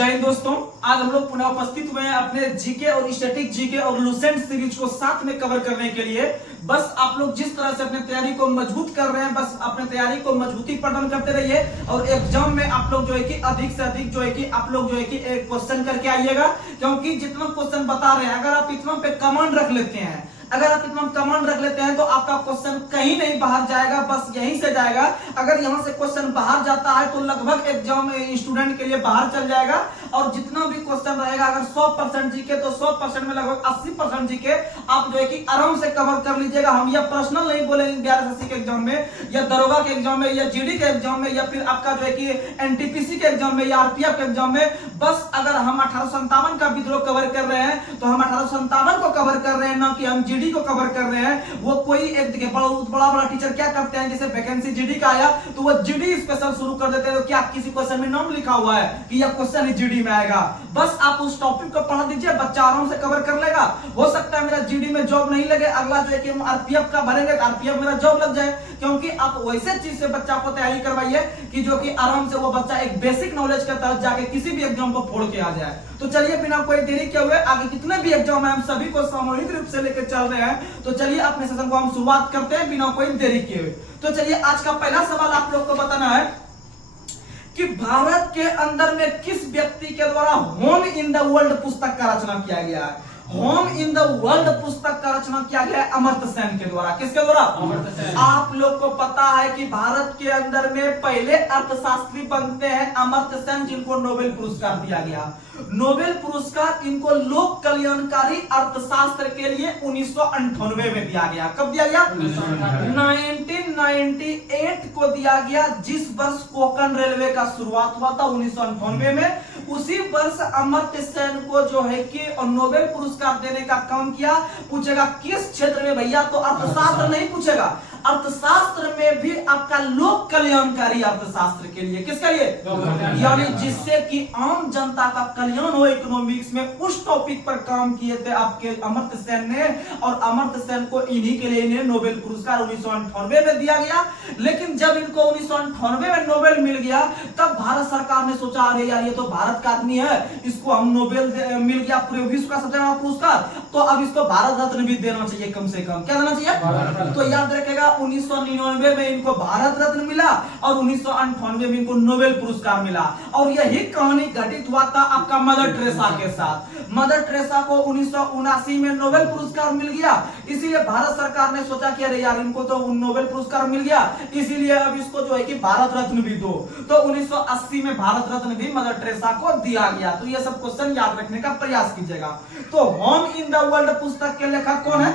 जय हिंद दोस्तों, आज हम लोग पुनः उपस्थित हुए हैं अपने जीके और स्टैटिक जीके और लुसेंट सीरीज को साथ में कवर करने के लिए। बस आप लोग जिस तरह से अपने तैयारी को मजबूत कर रहे हैं, बस अपने तैयारी को मजबूती प्रदान करते रहिए और एग्जाम में आप लोग जो है कि अधिक से अधिक जो है कि आप लोग जो है कि एक क्वेश्चन करके आइएगा, क्योंकि जितना क्वेश्चन बता रहे हैं अगर आप इतना पे कमांड रख लेते हैं, अगर आप इतना कमांड रख लेते हैं तो आपका क्वेश्चन कहीं नहीं बाहर जाएगा, बस यहीं से जाएगा। अगर यहां से क्वेश्चन बाहर जाता है तो लगभग एग्जाम स्टूडेंट के लिए बाहर चल जाएगा और जितना भी क्वेश्चन रहेगा अगर 100% जीके तो 100% में लगभग 80% जीके आप जो है कि आराम से कवर कर लीजिएगा। हम यह पर्सनल नहीं बोलेंगे 11 के एग्जाम में या दरोगा के एग्जाम में या जीडी के एग्जाम में या फिर आपका जो है कि एनटीपीसी के एग्जाम में या आरपीएफ के एग्जाम में। बस अगर हम 1857 का विद्रोह कवर कर रहे हैं तो हम 1857 को कवर कर रहे हैं, ना कि हम जीडी को कवर कर रहे हैं। वो कोई एक बड़ा टीचर क्या करते हैं, जैसे वैकेंसी जीडी का आया तो वो जीडी स्पेशल शुरू कर देते हैं। तो क्या किसी क्वेश्चन में नाम लिखा हुआ है कि यह क्वेश्चन ही जीडी में आएगा? बस आप उस टॉपिक को पढ़ा दीजिए, बच्चा आराम से कवर कर लेगा। हो सकता है मेरा जीडी में जॉब नहीं लगे, अगला जो है कि हम आरपीएफ का भरेंगे, आरपीएफ मेरा जॉब लग जाए। क्योंकि आप वैसे चीज से बच्चा को तैयारी करवाइए कि जो कि आराम से वो बच्चा एक बेसिक नॉलेज के तहत जाके किसी भी एग्जाम को फोड़ के आ जाए। तो चलिए बिना कोई देरी किए हुए आगे जितने भी एग्जाम है हम सभी को सामूहिक रूप से लेकर चल रहे हैं। तो चलिए अपने सेशन को हम शुरुआत करते हैं बिना कोई देरी किए हुए। तो चलिए आज का पहला सवाल आप लोग को बताना है कि भारत के अंदर में किस व्यक्ति के द्वारा होम इन द वर्ल्ड पुस्तक का रचना किया गया है? होम इन द वर्ल्ड पुस्तक का रचना किया गया है अमर्त्य सेन के द्वारा। किसके द्वारा? अमर्त्य सेन। आप लोग को पता है कि भारत के अंदर में पहले अर्थशास्त्री बनते हैं अमर्त्य सेन, जिनको नोबेल पुरस्कार दिया गया। नोबेल पुरस्कार इनको लोक कल्याणकारी अर्थशास्त्र के लिए 1998 में दिया गया। कब दिया गया? 1998 को दिया गया, जिस वर्ष कोंकण रेलवे का शुरुआत हुआ था 1998 में। उसी वर्ष अमर्त्य सेन को जो है कि नोबेल पुरस्कार देने का काम किया। पूछेगा किस क्षेत्र में भैया, तो अर्थशास्त्र नहीं पूछेगा, अर्थशास्त्र में भी आपका लोक कल्याणकारी अर्थशास्त्र के लिए। किसके लिए? यानी जिससे कि आम जनता का कल्याण हो इकोनॉमिक्स में, उस टॉपिक पर काम किए थे आपके अमर्त्य सेन ने। और अमर्त्य सेन को इन्हीं के लिए इन्हें नोबेल पुरस्कार 1998 में दिया गया। लेकिन जब इनको 1998 में नोबेल मिल गया तब भारत सरकार ने सोचा अरे यार ये तो भारत का आदमी है, इसको हम नोबेल मिल गया पूरे विश्व का सबसे बड़ा पुरस्कार, तो अब इसको भारत रत्न भी देना चाहिए कम से कम। क्या देना चाहिए? तो याद रखेगा 1999 में इनको भारत रत्न मिला और 1998 में इनको नोबेल पुरस्कार मिला। और यही कहानी घटित हुआ था आपका मदर टेरेसा के साथ। मदर टेरेसा को 1979 में नोबेल पुरस्कार मिल गया, इसीलिए भारत सरकार ने सोचा कि अरे यार इनको तो नोबेल पुरस्कार मिल गया, इसीलिए अब इसको जो है कि भारत रत्न भी दो। तो 1980 में भारत रत्न भी मदर टेरेसा को दिया गया। तो ये सब क्वेश्चन याद रखने का प्रयास कीजिएगा। तो होम इन द वर्ल्ड पुस्तक के लेखक कौन है?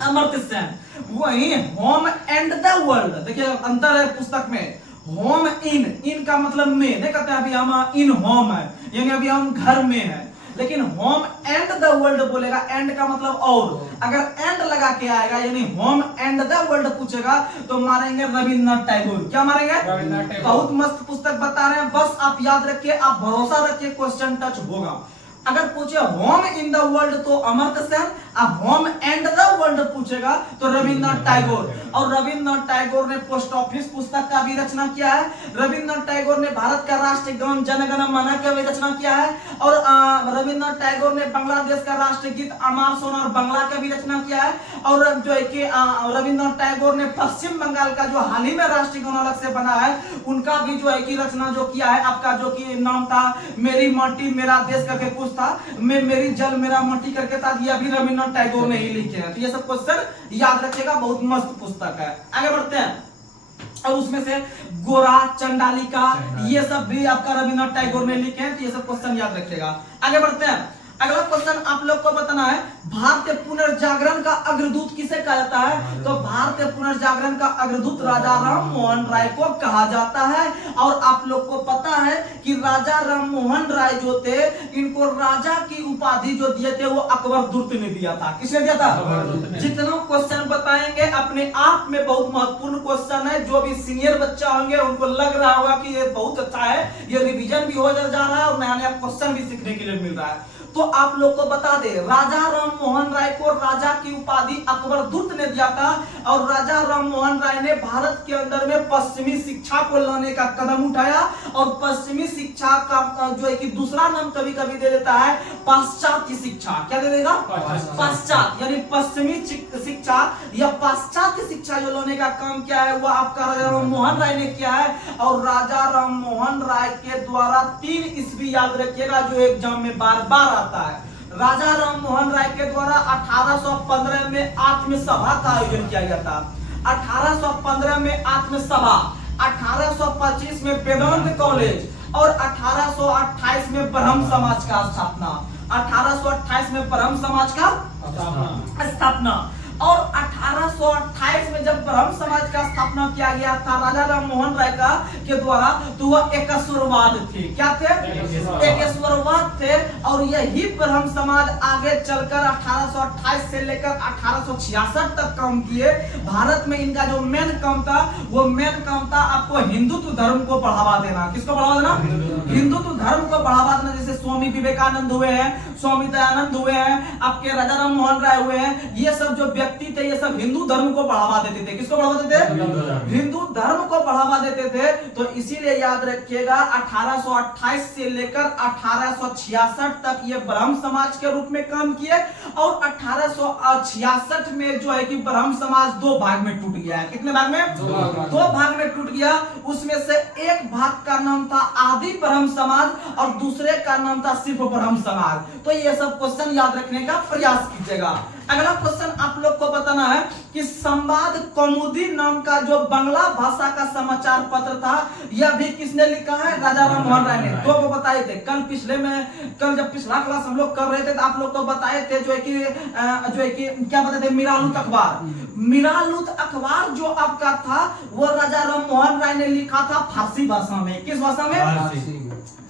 अमर्त्य सेन। वही होम एंड द वर्ल्ड, देखिए अंतर है पुस्तक में। होम इन का मतलब में नहीं कहते अभी हम इन होम है, यानी अभी हम घर में है। लेकिन होम एंड द वर्ल्ड बोलेगा, एंड का मतलब और। अगर एंड लगा के आएगा यानी होम एंड द वर्ल्ड पूछेगा तो मारेंगे रविन्द्रनाथ टैगोर। क्या मारेंगे? बहुत मस्त पुस्तक बता रहे हैं, बस आप याद रखिए, आप भरोसा रखिए, क्वेश्चन टच होगा। अगर पूछे होम इन द वर्ल्ड तो अमर्त्य सेन, अब होम एंड द वर्ल्ड पूछेगा तो रविन्द्रनाथ टैगोर। और रविन्द्रनाथ टैगोर ने पोस्ट ऑफिस पुस्तक का भी रचना किया है। रविन्द्रनाथ टैगोर ने भारत का राष्ट्रीय गान जन गण मन का भी रचना किया है। और रविन्द्रनाथ टैगोर ने बांग्लादेश का राष्ट्रीय गीत अमार सोनार बांग्ला का भी रचना किया है। और जो है कि रविन्द्रनाथ टैगोर ने पश्चिम बंगाल का जो हाल ही में राष्ट्रीय गान अलग से बना है उनका भी जो है कि रचना जो किया है, आपका जो कि नाम था मेरी माटी मेरा देश करके कुछ था, मेरी जल मेरा माटी करके था, ये भी रविन्द्रनाथ टैगोर ने ही लिखे हैं। तो ये सब क्वेश्चन याद रखिएगा, बहुत मस्त पुस्तक है। आगे बढ़ते हैं। और उसमें से गोरा चंडालिका ये सब भी आपका रविन्द्रनाथ टैगोर ने लिखे हैं। तो ये सब क्वेश्चन याद रखिएगा। आगे बढ़ते हैं। अगला क्वेश्चन आप लोग को बताना है, भारतीय पुनर्जागरण का अग्रदूत किसे कहा जाता है? तो भारतीय पुनर्जागरण का अग्रदूत राजा राम मोहन राय को कहा जाता है। और आप लोग को पता है कि राजा राम मोहन राय जो थे, इनको राजा की उपाधि जो दिए थे वो अकबर दुर्त ने दिया था। किसने दिया था? जितना क्वेश्चन बताएंगे अपने आप में बहुत महत्वपूर्ण क्वेश्चन है। जो भी सीनियर बच्चा होंगे उनको लग रहा होगा कि ये बहुत अच्छा है, ये रिवीजन भी हो जा रहा है और नया नया क्वेश्चन भी सीखने के लिए मिल रहा है। तो आप लोग को बता दे, राजा राम मोहन राय को राजा की उपाधि अकबर दुर्त ने दिया था और राजा राम मोहन राय ने भारत के अंदर में पश्चिमी शिक्षा को लाने का कदम उठाया और पश्चिमी शिक्षा का जो है कि दूसरा नाम कभी कभी दे देता है पाश्चात्य शिक्षा। क्या दे देगा? पाश्चात्य, यानी पश्चिमी शिक्षा या पाश्चात्य शिक्षा जो लाने का काम किया है वो आपका राजा राम मोहन राय ने किया है। और राजा राम मोहन राय के द्वारा 3 ईस्वी याद रखिएगा जो एग्जाम में बार बार आता है। राजा राम मोहन राय के द्वारा 1815 में आत्मसभा का आयोजन किया गया था। 1815 में आत्मसभा, 1825 में वेदांत कॉलेज और 1828 में ब्रह्म समाज का स्थापना। 1828 में ब्रह्म समाज का स्थापना और 1828 में जब ब्रह्म समाज का स्थापना किया गया था राजा राम मोहन राय का के द्वारा, तो वह एकेश्वरवाद थे। क्या थे? एकेश्वरवाद थे। और यही ब्रह्म समाज आगे चलकर 1828 से लेकर 1866 तक काम किए। भारत में इनका जो मेन काम था वो मेन काम था आपको हिंदुत्व धर्म को बढ़ावा देना। किसको बढ़ावा देना? हिंदुत्व धर्म को बढ़ावा देना। जैसे स्वामी विवेकानंद हुए हैं, स्वामी दयानंद हुए हैं, आपके राजा राम मोहन राय हुए हैं, ये सब जो व्यक्ति थे ये सब हिंदू धर्म को बढ़ावा देते थे। किसको बढ़ावा देते थे? हिंदू धर्म को बढ़ावा देते थे। तो इसीलिए याद रखिएगा 1828 से लेकर 1866 तक ये ब्रह्म समाज के रूप में काम किए और 1866 में जो है कि ब्रह्म समाज 2 भाग में टूट गया है। कितने भाग में? 2 भाग में टूट गया। उसमें से एक भाग का नाम था आदि ब्रह्म समाज और दूसरे का नाम था सिर्फ ब्रह्म समाज। तो ये सब क्वेश्चन याद रखने का प्रयास कीजिएगा। अगला क्वेश्चन आप लोग को बताना है कि संवाद कौमुदी नाम का जो बांग्ला भाषा का समाचार पत्र था यह भी किसने लिखा है? राजा राम मोहन राय ने। तो वो बताए थे कल जब पिछला क्लास हम लोग कर रहे थे तो आप लोग को बताए थे जो है कि क्या बताए थे? मीरालुत अखबार। मीरालुत अखबार जो आपका था वो राजा राम मोहन राय ने लिखा था फारसी भाषा में। किस भाषा में?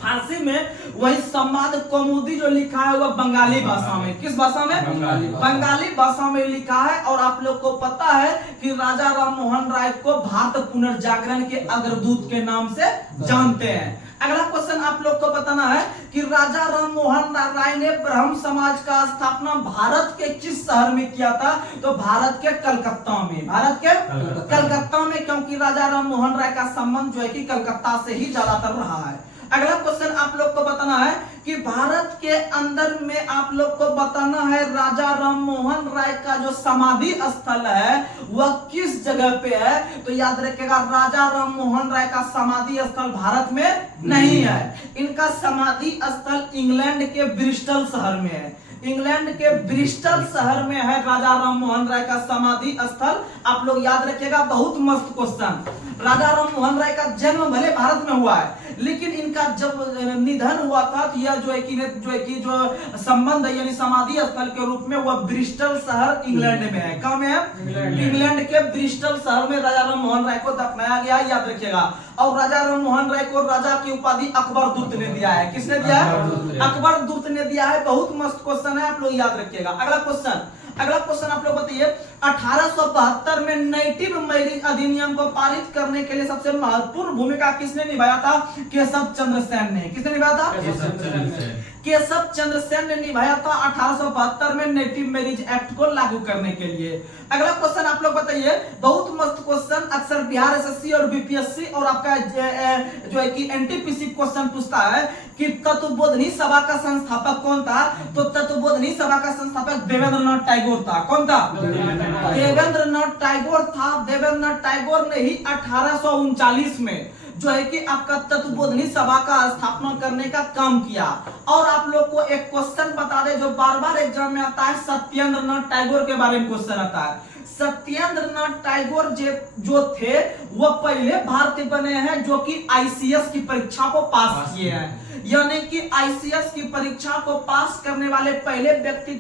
फारसी में। वही संवाद कौमुदी जो लिखा है वह बंगाली भाषा में। किस भाषा में? बंगाली भाषा में लिखा है। और आप लोग को पता है कि राजा राम मोहन राय को भारत पुनर्जागरण के अग्रदूत के नाम से जानते हैं। अगला क्वेश्चन आप लोग को बताना है कि राजा राम मोहन राय ने ब्रह्म समाज का स्थापना भारत के किस शहर में किया था? तो भारत के कलकत्ता में। भारत के कलकत्ता में, क्योंकि राजा राम मोहन राय का संबंध जो है कि कलकत्ता से ही ज्यादातर रहा है। अगला क्वेश्चन आप लोग को बताना है कि भारत के अंदर में आप लोग को बताना है राजा राम मोहन राय का जो समाधि स्थल है वह किस जगह पे है? तो याद रखिएगा राजा राम मोहन राय का समाधि स्थल भारत में नहीं है। इनका समाधि स्थल इंग्लैंड के ब्रिस्टल शहर में है। इंग्लैंड के ब्रिस्टल शहर में है राजा राम मोहन राय का समाधि स्थल। आप लोग याद रखिएगा, बहुत मस्त क्वेश्चन। राजा राम मोहन राय का जन्म भले भारत में हुआ है लेकिन इनका जब निधन हुआ था तो यह जो है संबंध यानी समाधि स्थल के रूप में वह ब्रिस्टल शहर इंग्लैंड में है। कहाँ में है? इंग्लैंड के ब्रिस्टल शहर में राजा राम मोहन राय को दफनाया गया, याद रखिएगा। और राजा राम मोहन राय को राजा की उपाधि अकबर दुर्त ने दिया है। किसने दिया है? अकबर दुर्त ने दिया है। बहुत मस्त क्वेश्चन है, आप लोग याद रखिएगा। अगला क्वेश्चन आप लोग बताइए, 1872 में नेटिव मैरिज अधिनियम को पारित करने के लिए सबसे महत्वपूर्ण भूमिका किसने निभाया था? केशव चंद्र सेन ने। किसने निभाया था? केशव चंद्र सेन ने निभाया था 1872 में नेटिव मैरिज एक्ट को लागू करने के लिए। अगला क्वेश्चन आप लोग बताइए, बहुत मस्त क्वेश्चन, अक्सर बिहार एसएससी और बीपीएससी और आपका जो है कि एनटीपीसी क्वेश्चन पूछता है कि तत्वबोधनी सभा का संस्थापक कौन था? तो तत्वबोधनी सभा का संस्थापक देवेंद्रनाथ टैगोर था। कौन था? देवेंद्रनाथ टैगोर था। देवेंद्रनाथ टैगोर ने ही 1839 में जो है कि आपका तत्वबोधनी सभा का स्थापना करने का काम किया। और आप लोग को एक क्वेश्चन बता दे जो बार बार एग्जाम में आता है, सत्येंद्रनाथ टैगोर के बारे में क्वेश्चन आता है। सत्येंद्रनाथ टैगोर जो थे वह पहले भारतीय बने हैं जो कि आईसीएस की परीक्षा को पास किए हैं। यानी कि आईसीएस की परीक्षा को पास करने वाले पहले व्यक्ति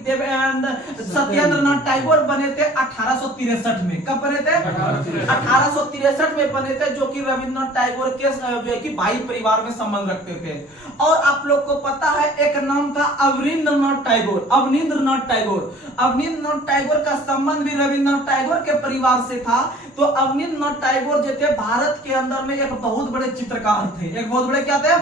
सत्येंद्रनाथ टैगोर बने थे 1863 में। कब बने थे? 1863 में बने थे, जो कि रविंद्रनाथ टैगोर के जो है कि भाई परिवार में संबंध रखते थे। और आप लोग को पता है एक नाम था अवनींद्रनाथ टैगोर। अवनींद्रनाथ टैगोर का संबंध भी रविंद्रनाथ टैगोर के परिवार से था, तो अवनींद्रनाथ टैगोर जो थे भारत के अंदर में एक बहुत बड़े चित्रकार थे। एक बहुत बड़े क्या थे?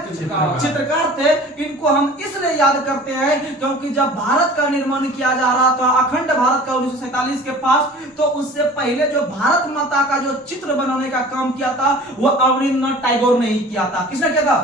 चित्रकार थे। इनको हम इसलिए याद करते हैं क्योंकि जब भारत का निर्माण किया जा रहा था, अखंड भारत का 1947 के पास, तो उससे पहले जो भारत माता का जो चित्र बनाने का काम किया था वो अवनींद्रनाथ टैगोर ने ही किया था। किसने किया था?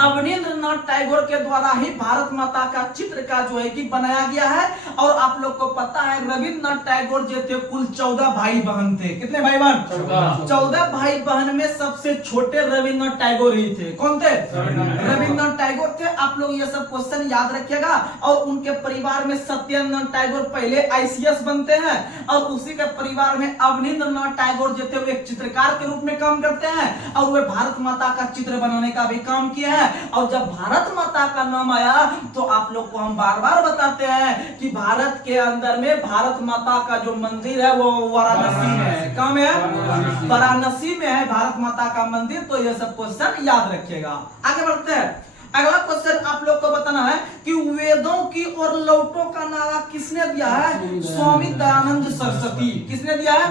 अवनींद्रनाथ टैगोर के द्वारा ही भारत माता का चित्र का जो है कि बनाया गया है। और आप लोग को पता है रविंद्रनाथ टैगोर जो थे कुल 14 भाई बहन थे। कितने भाई बहन? 14 भाई बहन में सबसे छोटे रविंद्रनाथ टैगोर ही थे। कौन थे? रविंद्रनाथ टैगोर थे। आप लोग ये सब क्वेश्चन याद रखिएगा। और उनके परिवार में सत्येंद्रनाथ टैगोर पहले आईसीएस बनते हैं और उसी के परिवार में अवनींद्रनाथ टैगोर जो थे वो एक चित्रकार के रूप में काम करते हैं और वे भारत माता का चित्र बनाने का भी काम किया है। और जब भारत माता का नाम आया तो आप लोग को हम बार बार बताते हैं कि भारत के अंदर में भारत माता का जो मंदिर है वो वाराणसी में है। कहाँ में है? वाराणसी में है भारत माता का मंदिर। तो ये सब क्वेश्चन याद रखिएगा। आगे बढ़ते हैं। अगला क्वेश्चन आप लोग को बताना है कि वेदों की और लौटों का नारा किसने दिया है? स्वामी दयानंद सरस्वती। किसने दिया है?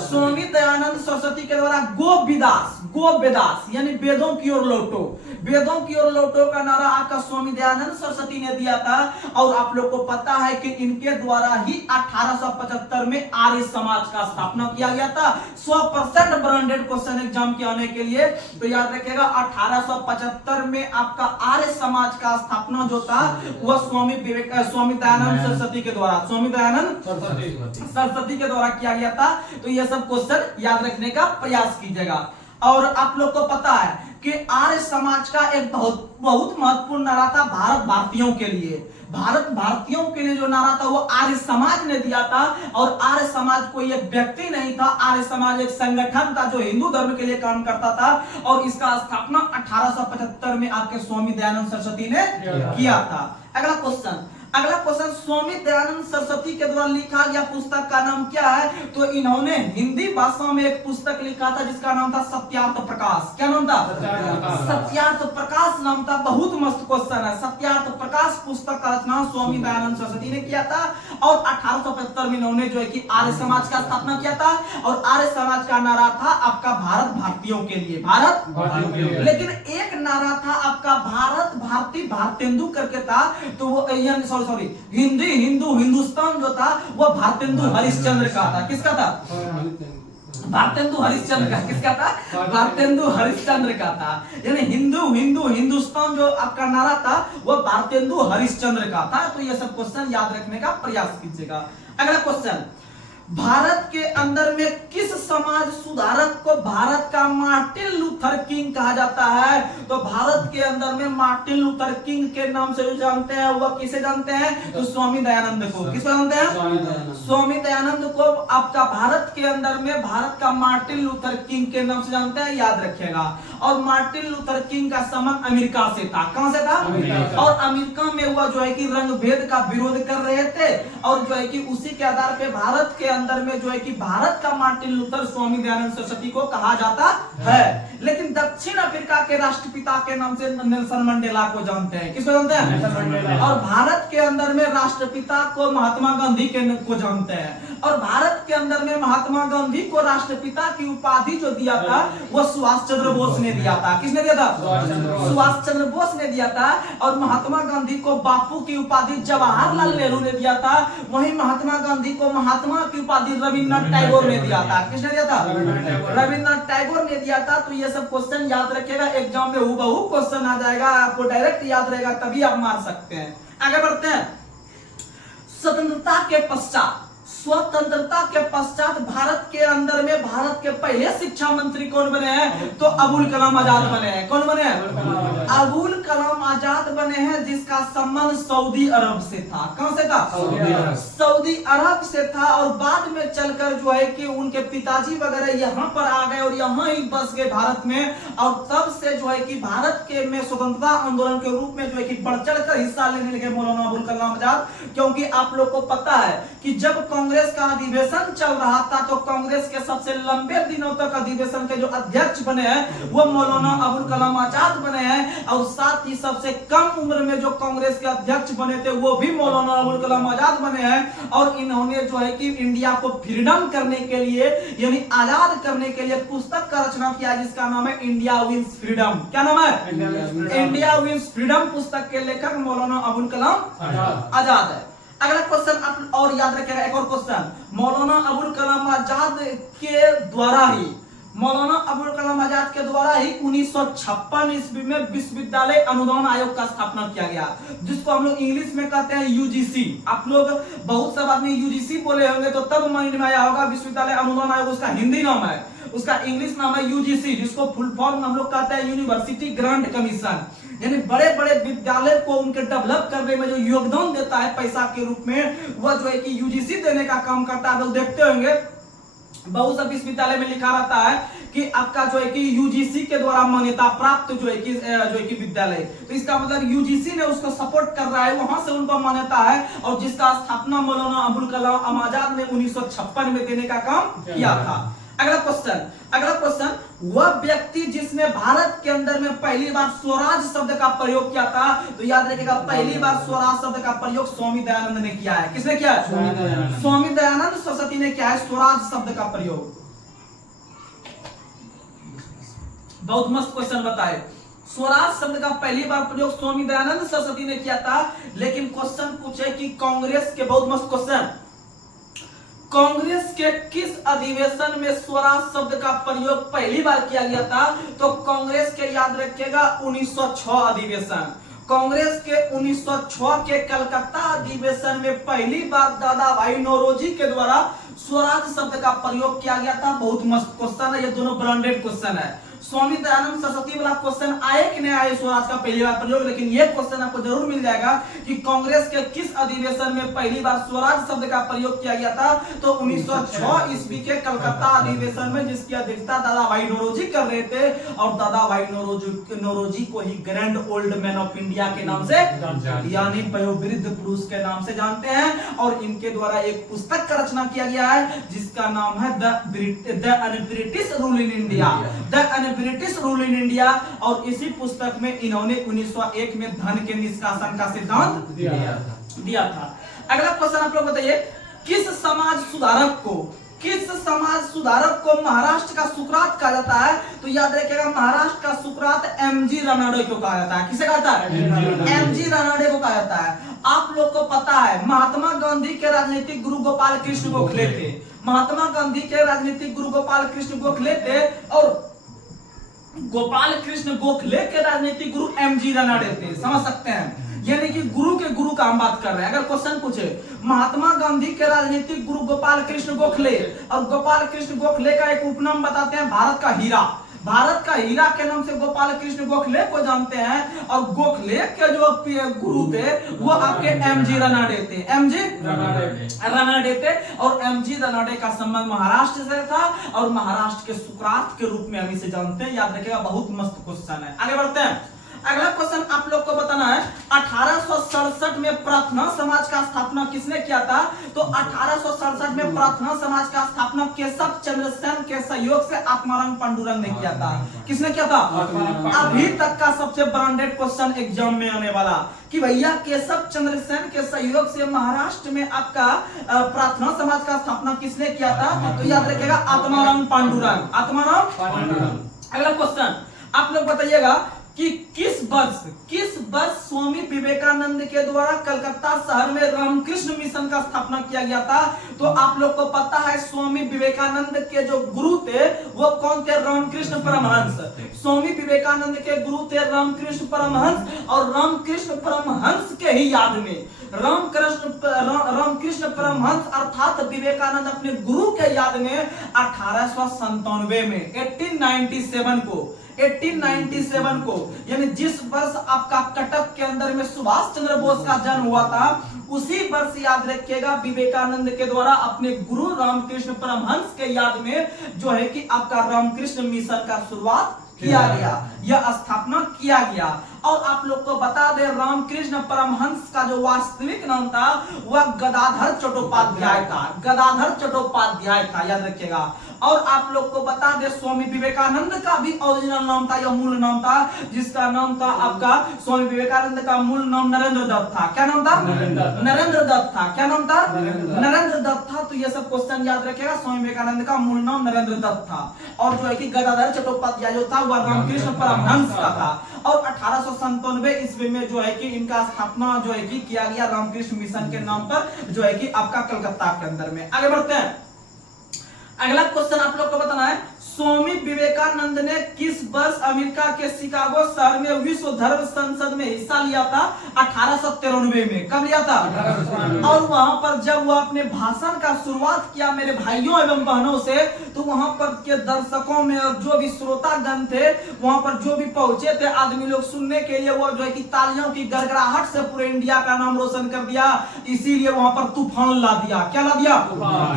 स्वामी दयानंद सरस्वती के द्वारा गो वेदास यानी वेदों की ओर लौटो, वेदों की ओर लौटो का नारा आपका स्वामी दयानंद सरस्वती ने दिया था। और आप लोग को पता है कि इनके द्वारा ही 1875 में आर्य समाज का स्थापना किया गया था। 100% ब्रांडेड क्वेश्चन एग्जाम के आने के लिए तो याद रखिएगा 1875 में आपका आर्य समाज का स्थापना जो था वह स्वामी दयानंद सरस्वती के द्वारा, स्वामी दयानंद सरस्वती के द्वारा किया गया था। तो यह सब क्वेश्चन याद रखने का प्रयास कीजिएगा। और आप लोग को पता है कि आर्य समाज का एक बहुत महत्वपूर्ण नारा था भारत भारतीयों के लिए। भारत भारतीयों के लिए जो नारा था वो आर्य समाज ने दिया था। और आर्य समाज कोई एक व्यक्ति नहीं था, आर्य समाज एक संगठन था जो हिंदू धर्म के लिए काम करता था। और इसका स्थापना 1875 में आपके स्वामी दयानंद सरस्वती ने किया था। अगला क्वेश्चन स्वामी दयानंद सरस्वती के द्वारा लिखा गया पुस्तक का नाम क्या है? तो इन्होंने हिंदी भाषा में एक पुस्तक लिखा था जिसका नाम था सत्यार्थ प्रकाश। क्या नाम था? सत्यार्थ प्रकाश नाम था। बहुत मस्त क्वेश्चन है। सत्यार्थ प्रकाश पुस्तक का रचना स्वामी दयानंद सरस्वती ने किया था। और 1875 में इन्होंने जो है कि आर्य समाज का स्थापना किया था। और आर्य समाज का नारा था आपका भारत भारतीयों के लिए, भारत भारतीयों के लिए। लेकिन एक नारा था आपका भारत भारती भारतेंदु करके था। तो वो हिंदुस्तान जो था वो भारतेंदु हरिश्चंद्र का था। किसका था? भारतेंदु हरिश्चंद्र का। किसका था? भारतेंदु हरिश्चंद्र का था। यानी हिंदुस्तान जो आपका नारा था वो भारतेंदु हरिश्चंद्र का था। तो ये सब क्वेश्चन याद रखने का प्रयास कीजिएगा। अगला क्वेश्चन, भारत के अंदर में किस समाज सुधारक को भारत का मार्टिन लूथर किंग कहा जाता है? तो भारत के अंदर में मार्टिन लूथर किंग के नाम से जो जानते हैं वह किसे जानते हैं? तो स्वामी दयानंद को। किसको जानते हैं? स्वामी दयानंद को आपका भारत के अंदर में भारत का मार्टिन लूथर किंग के नाम से जानते हैं, याद रखिएगा। और मार्टिन लूथर किंग का संबंध अमेरिका से था। कहां से था? और अमेरिका में वह जो है कि रंग भेद का विरोध कर रहे थे। और जो है कि उसी के आधार पे भारत के अंदर में जो है कि भारत का मार्टिन लूथर स्वामी दयानंद सरस्वती को कहा जाता है। लेकिन दक्षिण अफ्रीका के राष्ट्रपिता के नाम से नेल्सन मंडेला को जानते हैं। किसको जानते हैं? और भारत के अंदर में राष्ट्रपिता को महात्मा गांधी को जानते हैं। और भारत के अंदर में महात्मा गांधी को राष्ट्रपिता की उपाधि जो दिया था वो सुभाष चंद्र बोस ने दिया था। किसने दिया था? सुभाष चंद्र बोस ने दिया था। और महात्मा गांधी को बापू की उपाधि जवाहरलाल नेहरू ने दिया था। वहीं महात्मा गांधी को महात्मा की उपाधि रविंद्रनाथ टैगोर ने दिया था। किसने दिया था? रविंद्रनाथ टैगोर ने दिया था। तो ये सब क्वेश्चन याद रखिएगा। एग्जाम में हूबहू क्वेश्चन आ जाएगा, आपको डायरेक्ट याद रहेगा, तभी आप मार सकते हैं। आगे बढ़ते हैं। स्वतंत्रता के पश्चात भारत के अंदर में भारत के पहले शिक्षा मंत्री कौन बने हैं? तो अबुल कलाम आजाद बने हैं। कौन बने हैं? अबुल कलाम आजाद बने हैं, जिसका संबंध सऊदी अरब से था। कहां से था? सऊदी अरब से था। और बाद में चलकर जो है कि उनके पिताजी वगैरह यहाँ पर आ गए और यहाँ ही बस गए भारत में। और तब से जो है कि भारत के में स्वतंत्रता आंदोलन के रूप में जो है कि बढ़ चढ़ कर हिस्सा लेने लगे मौलाना अबुल कलाम आजाद। क्योंकि आप लोग को पता है कि जब कांग्रेस का अधिवेशन चल रहा था तो कांग्रेस के सबसे लंबे दिनों तक अधिवेशन के जो अध्यक्ष बने हैं वो मौलाना अबुल कलाम आजाद बने हैं, और साथ ही सबसे कम उम्र में जो कांग्रेस के अध्यक्ष बने थे वो भी मौलाना अबुल कलाम आजाद बने हैं। और इन्होंने जो है कि इंडिया को फ्रीडम करने के लिए यानी आजाद करने के लिए पुस्तक का रचना किया जिसका नाम है इंडिया विंस फ्रीडम। क्या नाम है? इंडिया विंस फ्रीडम पुस्तक के लेखक मौलाना अबुल कलाम आजाद है। अगला क्वेश्चन आप और याद रखिएगा, एक और क्वेश्चन, मौलाना अबुल कलाम आजाद के द्वारा ही मौलाना अबुल कलाम आजाद के द्वारा ही 1956 ईस्वी में विश्वविद्यालय अनुदान आयोग का स्थापना किया गया, जिसको हम लोग इंग्लिश में कहते हैं यूजीसी। आप लोग बहुत सब आदमी यूजीसी बोले होंगे तो तब माइंड में आया होगा विश्वविद्यालय अनुदान आयोग उसका हिंदी नाम है, उसका इंग्लिश नाम है यूजीसी, जिसको फुल फॉर्म हम लोग कहते हैं यूनिवर्सिटी ग्रांट कमीशन। यानी बड़े बड़े विद्यालय को उनके डेवलप करने में जो योगदान देता है पैसा के रूप में, वह जो है कि यूजीसी देने का काम करता है। लोग देखते होंगे बहुत सा विश्वविद्यालय में लिखा रहता है कि आपका जो है कि यूजीसी के द्वारा मान्यता प्राप्त जो है कि विद्यालय, तो इसका मतलब यूजीसी ने उसको सपोर्ट कर रहा है, वहां से उनको मान्यता है, और जिसका स्थापना मौलाना अबुल कलाम आजाद ने 1956 में देने का काम किया था। अगला क्वेश्चन, वह व्यक्ति जिसने भारत के अंदर में पहली बार स्वराज शब्द का प्रयोग किया था, तो याद रखिएगा पहली बार स्वराज शब्द का प्रयोग स्वामी दयानंद ने किया है। किसने किया है? स्वामी दयानंद सरस्वती ने किया है स्वराज शब्द का प्रयोग। बहुत मस्त क्वेश्चन बताए। स्वराज शब्द का पहली बार प्रयोग स्वामी दयानंद सरस्वती ने किया था, लेकिन क्वेश्चन पूछे कि कांग्रेस के, बहुत मस्त क्वेश्चन, कांग्रेस के किस अधिवेशन में स्वराज शब्द का प्रयोग पहली बार किया गया था? तो कांग्रेस के याद रखिएगा 1906 अधिवेशन। कांग्रेस के 1906 के कलकत्ता अधिवेशन में पहली बार दादा भाई नौरोजी के द्वारा स्वराज शब्द का प्रयोग किया गया था। बहुत मस्त क्वेश्चन है, ये दोनों ब्रांडेड क्वेश्चन है। स्वामी दयानंद सरस्वती वाला क्वेश्चन आए कि नहीं आए स्वराज का पहली बार प्रयोग, लेकिन ये क्वेश्चन आपको जरूर मिल जाएगा कि कांग्रेस के किस अधिवेशन में पहली बार स्वराज शब्द का प्रयोग किया गया था? तो 1906 ईस्वी के कलकत्ता अधिवेशन में, जिसकी अध्यक्षता दादा भाई नौरोजी कर रहे थे, और दादा भाई नौरोजी को ही grand old man of India के नाम से यानी वयोवृद्ध पुरुष के नाम से जानते हैं। और इनके द्वारा एक पुस्तक का रचना किया गया है जिसका नाम है the British rule in India, British rule in India. और इसी पुस्तक में इन्होंने 1901 में धन के निष्कासन का सिद्धांत दिया था। अगला क्वेश्चन आप लोग बताइए, किस समाज सुधारक को महाराष्ट्र का सुकरात कहा जाता है? तो याद रखिएगा महाराष्ट्र का सुकरात एमजी रानाडे को कहा जाता है। किसे कहा जाता है? एमजी रानाडे को कहा जाता है। आप लोग को पता है महात्मा गांधी के राजनीतिक गुरु गोपाल कृष्ण गोखले थे, महात्मा गांधी के राजनीतिक गुरु गोपाल कृष्ण गोखले थे, और गोपाल कृष्ण गोखले के राजनीतिक गुरु एमजी रानाडे थे। समझ सकते हैं, यानी कि गुरु के गुरु का हम बात कर रहे हैं। अगर क्वेश्चन पूछे महात्मा गांधी के राजनीतिक गुरु गोपाल कृष्ण गोखले, और गोपाल कृष्ण गोखले का एक उपनाम बताते हैं भारत का हीरा, भारत का हीरा के नाम से गोपाल कृष्ण गोखले को जानते हैं। और गोखले के जो गुरु थे वो आपके एमजी रानाडे थे, एमजी रानाडे थे। और एमजी रानाडे का संबंध महाराष्ट्र से था, और महाराष्ट्र के सुकरात के रूप में हम इसे जानते हैं। याद रखिएगा, बहुत मस्त क्वेश्चन है। आगे बढ़ते हैं। अगला क्वेश्चन आप लोग को बताना है, 1867 में प्रार्थना समाज का स्थापना किसने किया था? तो 1867 में प्रार्थना समाज का स्थापना केशव चंद्र सेन के सहयोग से आत्माराम पांडुरंग ने किया था। किसने किया था? अभी तक का सबसे ब्रांडेड क्वेश्चन एग्जाम में आने वाला कि भैया केशव चंद्र सेन के सहयोग से महाराष्ट्र में आपका प्रार्थना समाज का स्थापना किसने किया था? तो याद रखिएगा आत्माराम पांडुरंग, आत्माराम पांडुरंग। अगला क्वेश्चन आप लोग बताइएगा कि किस वर्ष स्वामी विवेकानंद के द्वारा कलकत्ता शहर में रामकृष्ण मिशन का स्थापना किया गया था? तो आप लोग को पता है स्वामी विवेकानंद के जो गुरु थे वो कौन थे? रामकृष्ण परमहंस। स्वामी विवेकानंद के गुरु थे रामकृष्ण परमहंस, और रामकृष्ण परमहंस के ही याद में रामकृष्ण परमहंस अर्थात विवेकानंद अपने गुरु के याद में 1897 में 1897 को यानी जिस वर्ष आपका कटक के अंदर में सुभाष चंद्र बोस का जन्म हुआ था, उसी वर्ष याद रखिएगा विवेकानंद के द्वारा अपने गुरु रामकृष्ण परमहंस के याद में जो है कि आपका रामकृष्ण मिशन का शुरुआत किया गया, यह स्थापना किया गया। और आप लोग को बता दे रामकृष्ण परमहंस का जो वास्तविक नाम था वह गदाधर चट्टोपाध्याय था। गदाधर चट्टोपाध्याय था, याद रखिएगा। और आप लोग को बता दे स्वामी विवेकानंद का भी ओरिजिनल नाम था या मूल नाम था, जिसका नाम था आपका स्वामी विवेकानंद का मूल नाम नरेंद्र दत्त था। क्या नाम था? नरेंद्र दत्त था। क्या नाम था? नरेंद्र दत्त था। तो ये सब क्वेश्चन याद रखेगा। स्वामी विवेकानंद का मूल नाम नरेंद्र दत्त था और जो है कि गदाधर चट्टोपाध्याय जो था वह रामकृष्ण परमहंस का था। और 1897 ईस्वी में जो है कि इनका स्थापना जो है कि किया गया रामकृष्ण मिशन के नाम पर, जो है कि आपका कलकत्ता के अंदर में। आगे बढ़ते हैं। अगला क्वेश्चन आप लोग को बताना है, स्वामी विवेकानंद ने किस वर्ष अमेरिका के शिकागो शहर में विश्व धर्म संसद में हिस्सा लिया था? 1893 में। कब लिया था? और वहां पर जब वह अपने भाषण का शुरुआत किया मेरे भाइयों एवं बहनों से, तो वहां पर के दर्शकों में और जो भी श्रोतागण थे वहां पर जो भी पहुंचे थे आदमी लोग सुनने के लिए, वो जो है कि तालियों की गड़गड़ाहट से पूरे इंडिया का नाम रोशन कर दिया। इसीलिए वहां पर तूफान ला दिया। क्या ला दिया?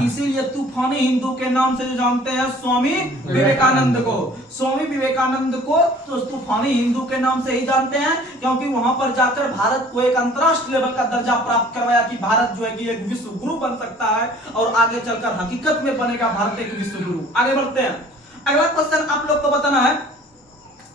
इसीलिए तूफानी हिंदू के नाम से जो जानते हैं स्वामी विवेकानंद को। स्वामी विवेकानंद को तो तूफानी हिंदू के नाम से ही जानते हैं, क्योंकि वहां पर जाकर भारत को एक अंतरराष्ट्रीय लेवल का दर्जा प्राप्त करवाया कि भारत जो है कि एक विश्व गुरु बन सकता है और आगे चलकर हकीकत में बनेगा भारत एक विश्व गुरु। आगे बढ़ते हैं। अगला क्वेश्चन आप लोग को बताना है,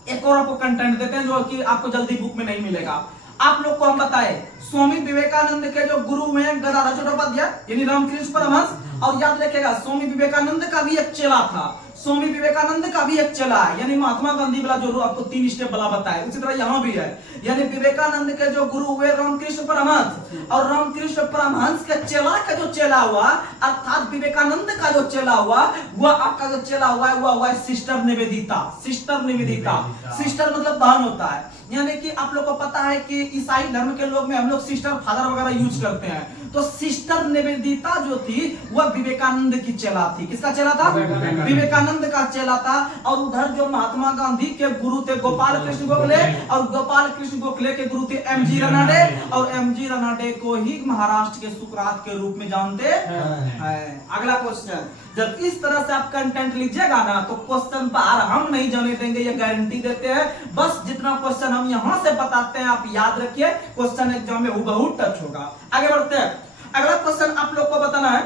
एक और आपको कंटेंट देते हैं जो कि आपको जल्दी बुक में नहीं मिलेगा। आप लोग को हम बताए स्वामी विवेकानंद के जो गुरु हैं गदाधर चट्टोपाध्याय यानी रामकृष्ण परमहंस, और याद रखेगा स्वामी विवेकानंद का भी एक चेला था। स्वामी विवेकानंद का भी एक चेला है, यानी महात्मा गांधी वाला जो आपको 3 स्टेप वाला बताया, उसी तरह यहाँ भी है। यानी विवेकानंद के जो गुरु हुए रामकृष्ण परमहंस, और रामकृष्ण परमहंस के चेला का जो चेला हुआ अर्थात विवेकानंद का जो चेला हुआ, वह आपका जो चेला हुआ है वह हुआ sister Nivedita. Sister Nivedita, sister मतलब बहन होता है। यानी कि आप लोग को पता है कि ईसाई धर्म के लोग में हम लोग सिस्टर फादर वगैरह यूज करते हैं, तो सिस्टर निवेदिता जो थी वह विवेकानंद की चेला थी। किसका चेला था? विवेकानंद का चेला था। और उधर जो महात्मा गांधी के गुरु थे गोपाल कृष्ण गोखले, और गोपाल कृष्ण गोखले के गुरु थे एमजी रनाडे, और एमजी रनाडे को ही महाराष्ट्र के सुकरात के रूप में जानते हैं। अगला क्वेश्चन, जब इस तरह से आप कंटेंट लीजिएगा ना तो क्वेश्चन बाहर हम नहीं जाने देंगे, ये गारंटी देते हैं। बस जितना क्वेश्चन हम यहां से बताते हैं आप याद रखिए, क्वेश्चन एग्जाम में हूबहू टच होगा। आगे बढ़ते हैं। अगला क्वेश्चन आप लोग को बताना है,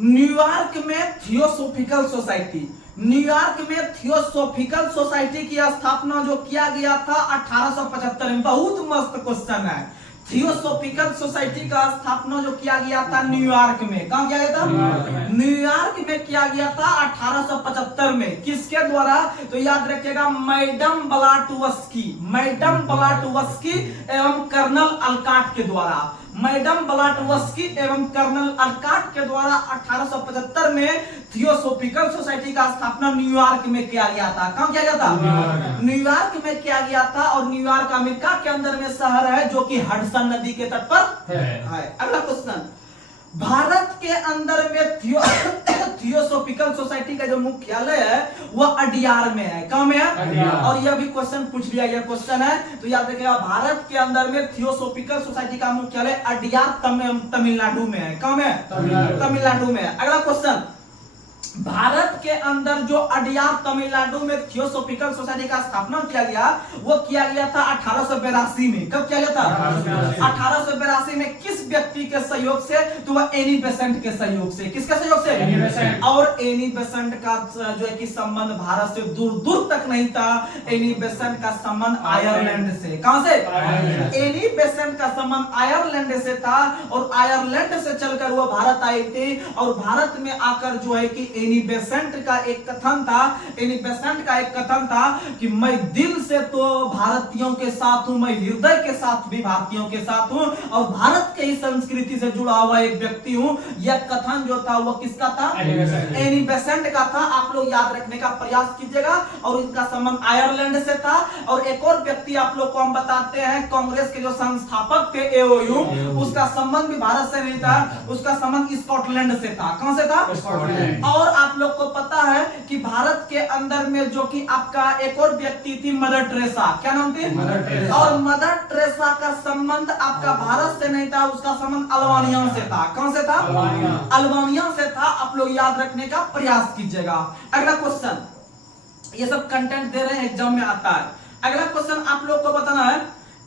न्यूयॉर्क में थियोसोफिकल सोसाइटी, न्यूयॉर्क में थियोसोफिकल सोसाइटी की स्थापना जो किया गया था 1875 में। बहुत मस्त क्वेश्चन है। थियोसोफिकल सोसाइटी का स्थापना जो किया गया था न्यूयॉर्क में, कहां किया गया था? न्यूयॉर्क में किया गया था 1875 में। किसके द्वारा? तो याद रखिएगा मैडम ब्लाटवस्की, मैडम ब्लाटवस्की एवं कर्नल अल्काट के द्वारा। मैडम ब्लाटवस्की एवं कर्नल अल्काट के द्वारा 1875 में थियोसोफिकल सोसाइटी का स्थापना न्यूयॉर्क में किया गया था। कहां किया गया था? न्यूयॉर्क में किया गया था। और न्यूयॉर्क अमेरिका के अंदर में शहर है जो कि हडसन नदी के तट पर है। अगला क्वेश्चन, भारत के अंदर में थियोसोफिकल सोसाइटी का जो मुख्यालय है वह अडियार में है। कहां में है? और यह भी क्वेश्चन पूछ लिया गया क्वेश्चन है, तो याद रखिएगा भारत के अंदर में थियोसोफिकल सोसाइटी का मुख्यालय अडियार तमिलनाडु में है। कहां में? तमिलनाडु में। अगला क्वेश्चन, भारत के अंदर जो अडियार तमिलनाडु में थियोसोफिकल सोसाइटी का स्थापना किया गया वो किया गया था 1882 में। कब किया गया था? 1882 में। किस व्यक्ति के सहयोग से? तो वह एनी बेसेंट के सहयोग से। किसके सहयोग से? और एनी बेसेंट का जो है कि संबंध भारत से दूर दूर तक नहीं था। एनी बेसेंट का संबंध आयरलैंड से। कहां से? एनी बेसेंट का संबंध आयरलैंड से था, और आयरलैंड से चलकर वो भारत आई थी। और भारत में आकर जो है कि एनी बेसेंट का एक कथन था, एनी बेसेंट का एक कथन था कि मैं दिल से तो भारतीयों के साथ हूं, मैं हृदय के साथ भी भारतीयों के साथ हूं, और भारत के ही संस्कृति से जुड़ा हुआ एक व्यक्ति हूं। यह कथन जो था वो किसका था? एनी बेसेंट का था। आप लोग याद रखने का प्रयास कीजिएगा। और इनका संबंध आयरलैंड से था। और एक और व्यक्ति आप लोग को हम बताते हैं, कांग्रेस के जो संस्थापक थे एओयू, उसका संबंध भी भारत से नहीं था, उसका संबंध स्कॉटलैंड से था। कहां से था? और आप लोग को पता है कि भारत के अंदर में जो कि आपका एक और व्यक्ति थी मदर टेरेसा। क्या नाम थी? और मदर टेरेसा का संबंध आपका भारत से नहीं था, उसका संबंध अल्बानिया से था। कहां से था? अल्बानिया से था। आप लोग याद रखने का प्रयास कीजिएगा। अगला क्वेश्चन, ये सब कंटेंट दे रहे हैं एग्जाम में आता है। अगला क्वेश्चन आप लोग को बताना है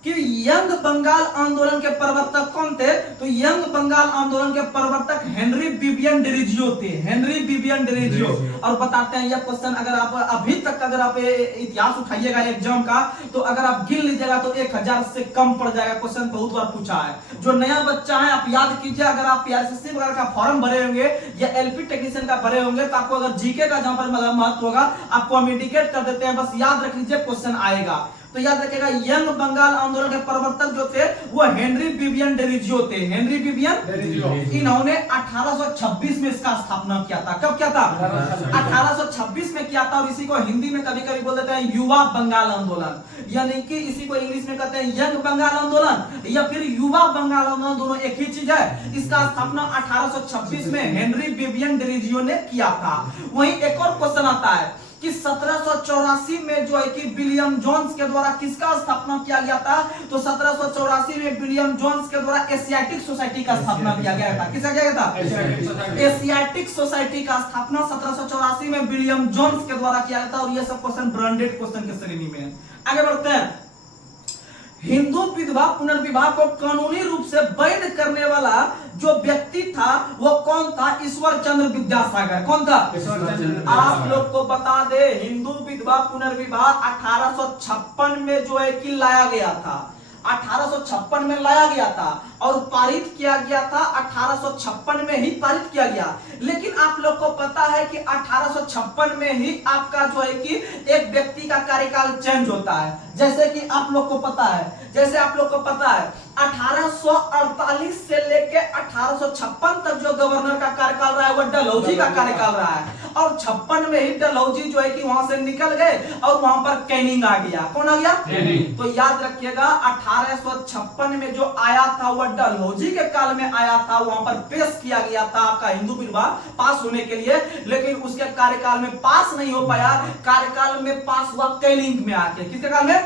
कि यंग बंगाल आंदोलन के प्रवर्तक कौन थे? तो यंग बंगाल आंदोलन के प्रवर्तक हेनरी विवियन डिरीजियो थे, हेनरी विवियन डिरीजियो। और बताते हैं यह क्वेश्चन अगर आप अभी तक अगर आप इतिहास उठाइएगा एग्जाम का, तो अगर आप गिन लीजिएगा तो 1000 से कम पड़ जाएगा। क्वेश्चन बहुत बार पूछा है। जो नया बच्चा है आप याद कीजिए, अगर आप पीआरसीसी वगैरह का फॉर्म भरे होंगे या एलपी टेक्नीशियन का भरे होंगे तो आपको अगर जीके का जहां पर महत्व होगा आपको हम इंडिकेट कर देते हैं, बस याद रख लीजिए क्वेश्चन आएगा। तो याद रखिएगा यंग बंगाल आंदोलन के प्रवर्तक जो थे वो हेनरी विवियन डिरीजियो थे, हेनरी विवियन डिरीजियो। इन्होंने 1826 में इसका स्थापना किया था। कब किया था? 1826 में किया था। और इसी को हिंदी में कभी कभी बोल देते हैं युवा बंगाल आंदोलन, यानी कि इसी को इंग्लिश में कहते हैं यंग बंगाल आंदोलन या फिर युवा बंगाल आंदोलन, दोनों एक ही चीज है। इसका स्थापना 1826 में हेनरी विवियन डिरीजियो ने किया था। वहीं एक और क्वेश्चन आता है कि 1784 में जो है कि विलियम जोन्स के द्वारा किसका स्थापना किया गया था? तो 1784 में विलियम जोन्स के द्वारा एशियाटिक सोसाइटी का स्थापना किया गया था। किसका किया गया था? एशियाटिक सोसाइटी का स्थापना 1784 में विलियम जोन्स के द्वारा किया गया था। और ये सब क्वेश्चन ब्रांडेड क्वेश्चन की श्रेणी में है। आगे बढ़ते हैं। हिंदू विधवा पुनर्विवाह को कानूनी रूप से वैध करने वाला जो व्यक्ति था वो कौन था? ईश्वर चंद्र विद्यासागर। कौन था? आप लोग को बता दे हिंदू विधवा पुनर्विवाह 1856 में जो है कि लाया गया था, 1856 में लाया गया था और पारित किया गया था। 1856 में ही पारित किया गया। लेकिन आप लोग को पता है कि 1856 में ही आपका जो है कि एक व्यक्ति का कार्यकाल चेंज होता है। जैसे कि आप लोग को पता है, 1848 से लेके 1856 तक जो गवर्नर का कार्यकाल रहा है वो डलहौजी का कार्यकाल रहा है। और 56 में ही डलहौजी जो है कि वहां से निकल गए और वहां पर कैनिंग आ गया। कौन आ गया? कैनिंग। तो याद रखिएगा 1856 में जो आया था वह डलहौजी के काल में आया था। वहां पर पेश किया गया था आपका हिंदू विधवा पास होने के लिए, लेकिन उसके कार्यकाल में पास नहीं हो पाया। कार्यकाल में पास हुआ कैनिंग में आके। किसके काल में?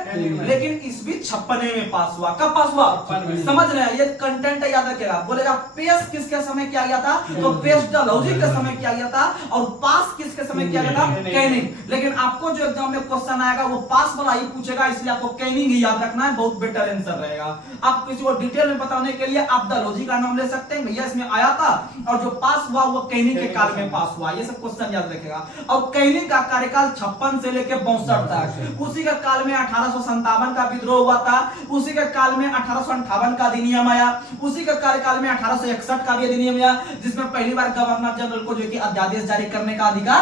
लेकिन इस बीच 56 में पास हुआ। कब पास हुआ? समझ रहे हैं? ये कंटेंट याद रखिएगा। बोलेगा पेश किसके समय किया गया था? तो पेश डलहौजी के समय किया गया था। और पास किसके समय किया गया था? कैनिंग। लेकिन आपको जो एग्जाम में क्वेश्चन आएगा वो पास वाला ही पूछेगा, इसलिए आपको कैनिंग ही याद रखना है, बहुत बेटर आंसर रहेगा। आप किसी को डिटेल में बताने के लिए आप डलहौजी का नाम ले सकते हैं, भैया इसमें आया था। और जो पास हुआ वो कैनिंग के काल में पास हुआ। ये सब क्वेश्चन याद रखेगा। और कैनिंग का कार्यकाल 56 से लेकर 62 तक। उसी के काल में 1857 का विद्रोह हुआ था। उसी के काल में 1858 का अधिनियम आया। उसी के कार्यकाल में 1861 का भी अधिनियम आया, जिसमें पहली बार गवर्नर जनरल को जो कि अध्यादेश जारी करने का अधिकार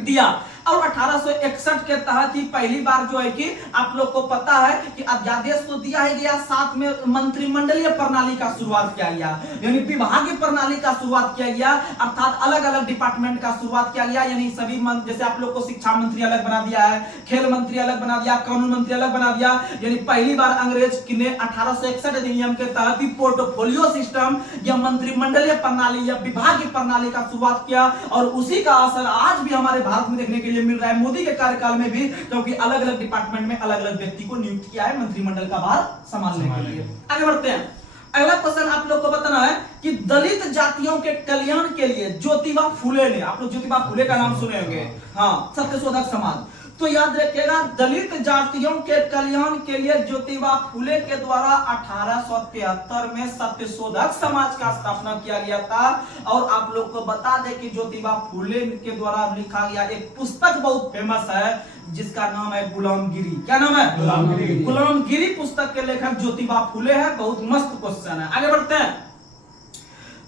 दिया। और 1861 के तहत ही पहली बार जो है कि आप लोग को पता है कि अध्यादेश तो दिया ही गया, साथ में मंत्रिमंडलीय प्रणाली का शुरुआत किया गया, यानी विभागीय प्रणाली का शुरुआत किया गया। अर्थात अलग अलग डिपार्टमेंट का शुरुआत किया गया। यानी सभी जैसे आप लोग को शिक्षा मंत्री अलग बना दिया है, खेल मंत्री अलग बना दिया, कानून मंत्री अलग बना दिया। यानी पहली बार अंग्रेज ने 1861 अधिनियम के तहत ही पोर्टफोलियो सिस्टम या मंत्रिमंडलीय प्रणाली या विभागीय प्रणाली का शुरुआत किया। और उसी का असर आज भी हमारे भारत में देखने के लिए मिल रहा है, मोदी के कार्यकाल में भी, क्योंकि अलग अलग डिपार्टमेंट में अलग अलग व्यक्ति को नियुक्त किया है मंत्रिमंडल का भार संभालने के लिए। आगे बढ़ते हैं। अगला क्वेश्चन आप लोग को बताना है कि दलित जातियों के कल्याण के लिए ज्योतिबा फुले ने, आप लोग ज्योतिबा फुले का नाम सुने होंगे, हाँ, सत्यशोधक समाज। तो याद रखिएगा दलित जातियों के कल्याण के लिए ज्योतिबा फुले के द्वारा 1873 में सत्यशोधक समाज का स्थापना किया गया था। और आप लोग को बता दें कि ज्योतिबा फुले के द्वारा लिखा गया एक पुस्तक बहुत फेमस है जिसका नाम है गुलामगिरी। क्या नाम है? गुलामगिरी। गुलामगिरी पुस्तक के लेखक ज्योतिबा फुले है। बहुत मस्त क्वेश्चन है। आगे बढ़ते हैं।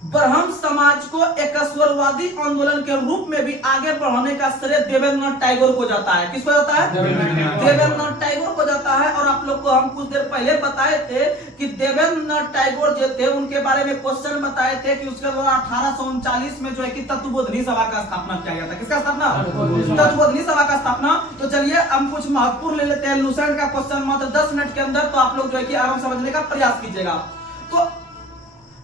ब्रह्म समाज को एकस्वरवादी आंदोलन के रूप में भी आगे बढ़ाने का श्रेय देवेंद्रनाथ टैगोर को जाता है। किसको जाता है? देवेंद्रनाथ टैगोर को जाता है। और आप लोग को हम कुछ देर पहले बताए थे कि देवेंद्रनाथ टैगोर जो थे उनके बारे में क्वेश्चन बताए थे कि उसके द्वारा 1839 में जो है कि तत्वबोधिनी सभा का स्थापना किया गया था। किसका स्थापना? तत्वबोधिनी सभा का स्थापना। तो चलिए हम कुछ महत्वपूर्ण ले लेते हैं। लुसेंट का क्वेश्चन मात्र 10 मिनट के अंदर, तो आप लोग जो है कि आराम समझने का प्रयास कीजिएगा। तो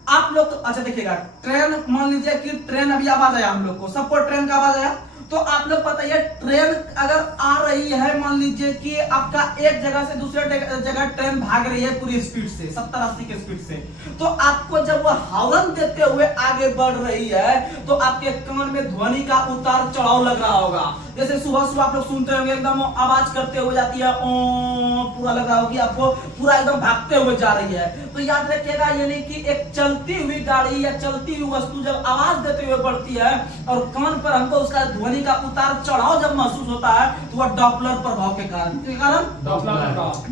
आप आप लोग अच्छा देखिएगा, ट्रेन मान लीजिए कि ट्रेन अभी आवाज आया हम लोग को, सबको ट्रेन का आवाज आया, तो आप लोग बताइए ट्रेन अगर आ रही है, मान लीजिए कि आपका एक जगह से दूसरे जगह ट्रेन भाग रही है पूरी स्पीड से 70-80 की स्पीड से, तो आपको जब वो हॉर्न देते हुए आगे बढ़ रही है तो आपके कान में ध्वनि का उतार चढ़ाव लग रहा होगा। जैसे सुबह सुबह आप लोग सुनते होंगे एकदम आवाज करते हुए जाती है, ओ पूरा लग रहा होगी आपको पूरा एकदम भागते हुए जा रही है। तो याद रखिएगा, यानी कि एक चलती हुई गाड़ी या चलती हुई वस्तु जब आवाज देते हुए बढ़ती है और कान पर हमको उसका ध्वनि का उतार चढ़ाव जब महसूस होता है तो वह डॉपलर प्रभाव के कारण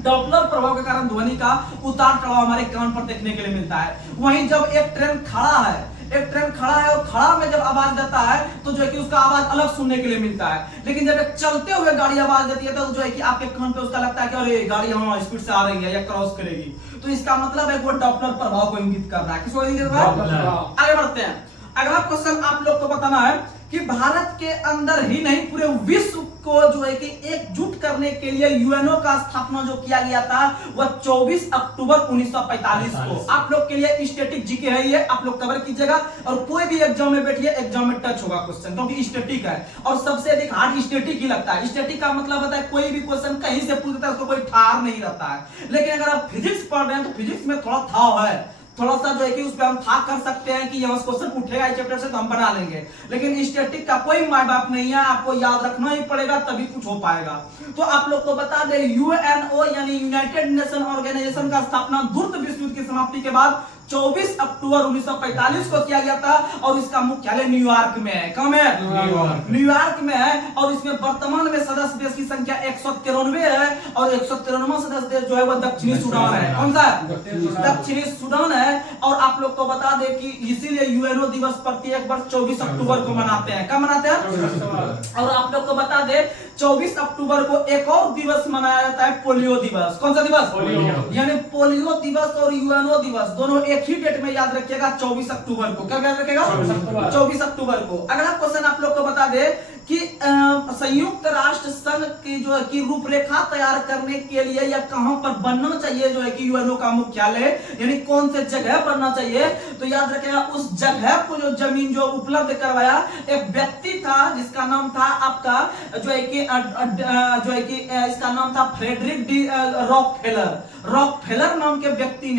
डॉपलर प्रभाव के कारण ध्वनि का उतार चढ़ाव हमारे कान पर देखने के लिए मिलता है। वहीं जब एक ट्रेन खड़ा है और खड़ा में जब आवाज देता है तो जो है कि उसका आवाज अलग सुनने के लिए मिलता है, लेकिन जब एक चलते हुए गाड़ी आवाज देती है तो जो है कि आपके कान पे उसका लगता है कि अरे गाड़ी हम स्पीड से आ रही है या क्रॉस करेगी, तो इसका मतलब है वो डॉपलर प्रभाव को इंगित कर रहा है। किसको इंगित कर रहा है? आगे बढ़ते हैं। अगला क्वेश्चन आप लोग को बताना है कि भारत के अंदर ही नहीं पूरे विश्व को जो है कि एकजुट करने के लिए यूएनओ का स्थापना जो किया गया था वह 24 अक्टूबर 1945 को। आप लोग के लिए स्टैटिक जीके है, ये आप लोग कवर कीजिएगा और कोई भी एग्जाम में बैठिए, एग्जाम में टच होगा क्वेश्चन, क्योंकि स्टैटिक है और सबसे अधिक हार्ड स्टैटिक ही लगता है। स्टैटिक का मतलब होता है कोई भी क्वेश्चन कहीं से पूछता है उसको कोई ठार नहीं रहता है, लेकिन अगर आप फिजिक्स पढ़ रहे हैं तो फिजिक्स में थोड़ा थाव है, थोड़ा सा जो है कि उस पे हम था कर सकते हैं कि यहाँ क्वेश्चन उठेगा इस चैप्टर से तो हम बना लेंगे, लेकिन स्टैटिक का कोई माय बाप नहीं है, आपको याद रखना ही पड़ेगा तभी कुछ हो पाएगा। तो आप लोग को बता दें यूएनओ यानी यूनाइटेड नेशन ऑर्गेनाइजेशन का स्थापना द्वितीय विश्व युद्ध की समाप्ति के बाद 24 अक्टूबर 1945 को किया गया था और इसका मुख्यालय न्यूयॉर्क में है। कहाँ में है? न्यूयॉर्क में है और इसमें वर्तमान में सदस्य देश की संख्या 193 है और 193वां सदस्य देश जो है वह दक्षिणी सूडान है। कौन सा? दक्षिणी सूडान है। और आप लोग को बता दें कि इसीलिए यूएनओ दिवस प्रत्येक वर्ष 24 अक्टूबर को मनाते हैं। कब मनाते हैं? और आप लोग को बता दें 24 अक्टूबर को एक और दिवस मनाया जाता है, पोलियो दिवस। कौन सा दिवस? यानी पोलियो दिवस और यूएनओ दिवस दोनों एक ही डेट में याद रखिएगा, 24 अक्टूबर को। क्या याद रखिएगा? 24 अक्टूबर को। अगला क्वेश्चन आप लोग को बता दे कि संयुक्त राष्ट्र संघ की जो है कि रूपरेखा तैयार करने के लिए या कहां पर बनना चाहिए जो है कि यूएनओ का मुख्यालय, यानी कौन से जगह बनना चाहिए, तो याद रखिएगा उस जगह को जो जमीन जो उपलब्ध करवाया एक व्यक्ति था जिसका नाम था आपका जो है कि इसका नाम था फ्रेडरिक डी रॉकफेलर। रॉकफेलर नाम के व्यक्ति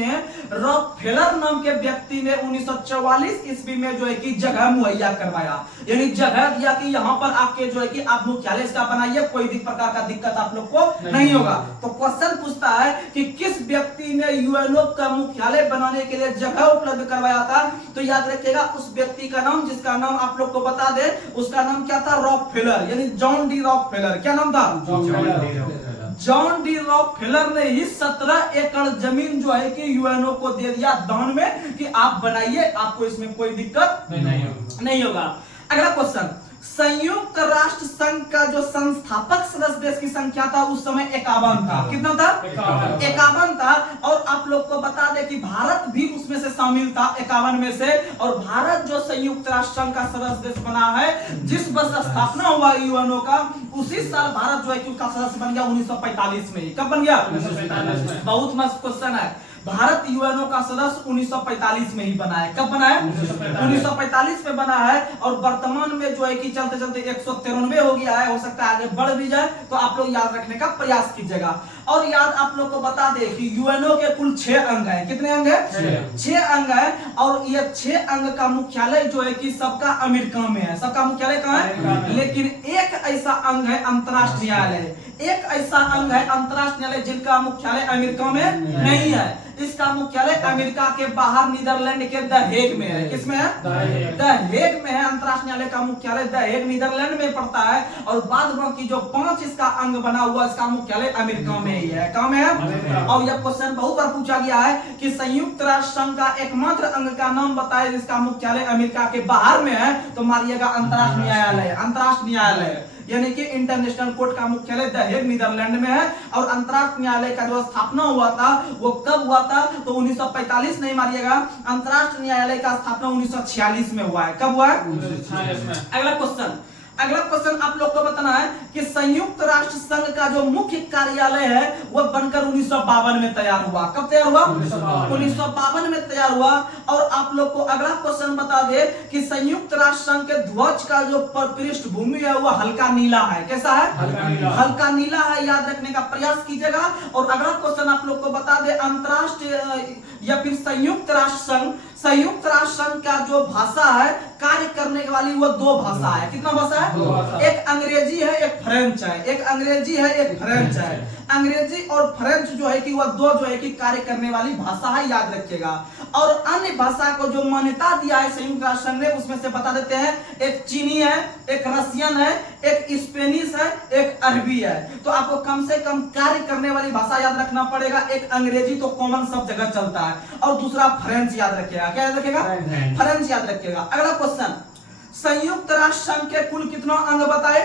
ने 1944 ईस्वी में जो है कि जगह मुहैया करवाया, यानी जगह दिया कि यहाँ पर आपके जो है कि आप मुख्यालय इसका बनाइए, कोई भी प्रकार का दिक्कत आप लोग को नहीं होगा। तो क्वेश्चन पूछता है कि किस व्यक्ति ने यूएनओ का मुख्यालय बनाने के लिए जगह उपलब्ध करवाया था, तो याद रखिएगा उस व्यक्ति का नाम, जिसका नाम आप लोग को बता दे, उसका नाम क्या था? रॉकफेलर, यानी जॉन डी रॉकफेलर। क्या नाम था? जॉन डी रॉकफेलर ने ही 17 एकड़ जमीन जो है कि यूएनओ को दे दिया दान में कि आप बनाइए, आपको इसमें कोई दिक्कत नहीं होगा। अगला क्वेश्चन, संयुक्त राष्ट्र संघ का जो संस्थापक सदस्य देश की संख्या था उस समय 51 था। कितना था? 51 था। और आप लोग को बता दें कि भारत भी उसमें से शामिल था 51 में से, और भारत जो संयुक्त राष्ट्र संघ का सदस्य देश बना है, जिस वर्ष स्थापना हुआ यूएनओ का उसी साल भारत जो है कि उसका सदस्य बन गया 1945 में। कब बन गया? 1945 में। बहुत मस्त क्वेश्चन है। भारत यूएनओ का सदस्य 1945 में ही बना है। कब बना है? 1945 में बना है। और वर्तमान में जो है कि चलते चलते 193 हो गया है, हो सकता है आगे बढ़ भी जाए, तो आप लोग याद रखने का प्रयास कीजिएगा। और याद आप लोग को बता दे कि यूएनओ के कुल 6 अंग है। कितने अंग है? 6 अंग है। और ये 6 अंग का मुख्यालय जो है कि सबका अमेरिका में है। सबका मुख्यालय कहाँ है? लेकिन एक ऐसा अंग है अंतरराष्ट्रीय न्यायालय, एक ऐसा अंग है अंतरराष्ट्रीय न्यायालय जिनका मुख्यालय अमेरिका में नहीं है। इसका मुख्यालय अमेरिका के बाहर नीदरलैंड के द हेग में है। किसमें है? द हेग में है। अंतरराष्ट्रीय न्यायालय का मुख्यालय द हेग नीदरलैंड में पड़ता है। और बाद बाकी जो 5 इसका अंग बना हुआ, इसका मुख्यालय अमेरिका में ही है। कहाँ में है? और यह क्वेश्चन बहुत बार पूछा गया है कि संयुक्त राष्ट्र संघ का एकमात्र अंग का नाम बताए जिसका मुख्यालय अमेरिका के बाहर में है, तो मारिएगा अंतरराष्ट्रीय न्यायालय। अंतरराष्ट्रीय न्यायालय यानी कि इंटरनेशनल कोर्ट का मुख्यालय द हेग नीदरलैंड में है। और अंतरराष्ट्रीय न्यायालय का जो स्थापना हुआ था वो कब हुआ था? तो 1945 नहीं मारिएगा, अंतरराष्ट्रीय न्यायालय का स्थापना 1946 में हुआ है। कब हुआ है? 1946 में। अगला क्वेश्चन, अगला क्वेश्चन आप लोग को बताना है कि संयुक्त राष्ट्र संघ का जो मुख्य कार्यालय है वह बनकर 1952 में तैयार हुआ। कब तैयार हुआ? 1952 में तैयार हुआ। और आप लोग को अगला क्वेश्चन बता दे कि संयुक्त राष्ट्र संघ के ध्वज का जो पृष्ठभूमि है वह हल्का नीला है। कैसा है? हल्का नीला है, याद रखने का प्रयास कीजिएगा। और अगला क्वेश्चन आप लोग को बता दे अंतरराष्ट्रीय या फिर संयुक्त राष्ट्र संघ का जो भाषा है कार्य करने वाली वो दो भाषा है। कितना भाषा है? एक अंग्रेजी है, एक फ्रेंच है। एक अंग्रेजी है, एक फ्रेंच है। अंग्रेजी और फ्रेंच जो है कि वह दो जो है कि कार्य करने वाली भाषा है, याद रखिएगा। और अन्य भाषा को जो मान्यता दिया है संयुक्त राष्ट्र संघ ने उसमें से बता देते हैं, एक चीनी है, एक रशियन है, एक स्पेनिश है, एक अरबी है। तो आपको कम से कम कार्य करने वाली भाषा याद रखना पड़ेगा। एक अंग्रेजी तो कॉमन सब जगह चलता है और दूसरा फ्रेंच याद रखिएगा। क्या याद रखिएगा? फ्रेंच याद रखिएगा। अगला क्वेश्चन, संयुक्त राष्ट्र संघ के कुल कितना अंग बताए?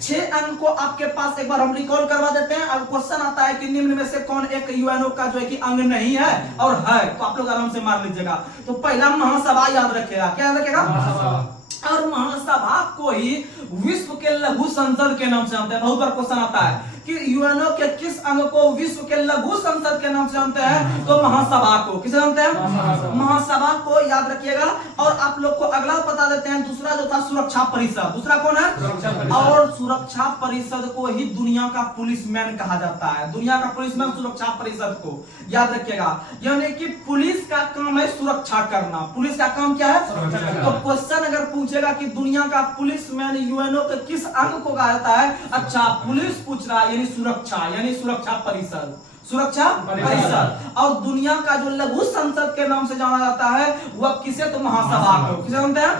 6 अंग को आपके पास एक बार हम रिकॉल करवा देते हैं। अब क्वेश्चन आता है कि निम्न में से कौन एक यूएनओ का जो है कि अंग नहीं है और है, तो आप लोग आराम से मार लीजिएगा। तो पहला महासभा याद रखिएगा। क्या याद रखिएगा? और महासभा को ही विश्व के लघु संसद के नाम से जानते हैं। बहुत बार क्वेश्चन आता है कि यूएनओ के किस अंग को विश्व के लघु संसद के नाम से जानते हैं? तो महासभा को। किसे जानते हैं? महासभा को याद रखिएगा। और आप लोग को अगला बता देते हैं, दूसरा जो था सुरक्षा परिषद। दूसरा कौन है? और सुरक्षा परिषद को ही दुनिया का पुलिसमैन कहा जाता है। दुनिया का पुलिसमैन सुरक्षा परिषद को याद रखिएगा। यानी कि पुलिस का काम है सुरक्षा करना। पुलिस का काम क्या है? तो क्वेश्चन अगर पूछेगा कि दुनिया का पुलिसमैन यूएनओ के किस अंग को कहा जाता है, अच्छा पुलिस पूछ रहा है, यानी सुरक्षा परिषद। सुरक्षा परिषद। और दुनिया का जो लघु संसद के नाम से जाना जाता है वह किसे? तो महासभा को। किसे जानते हैं?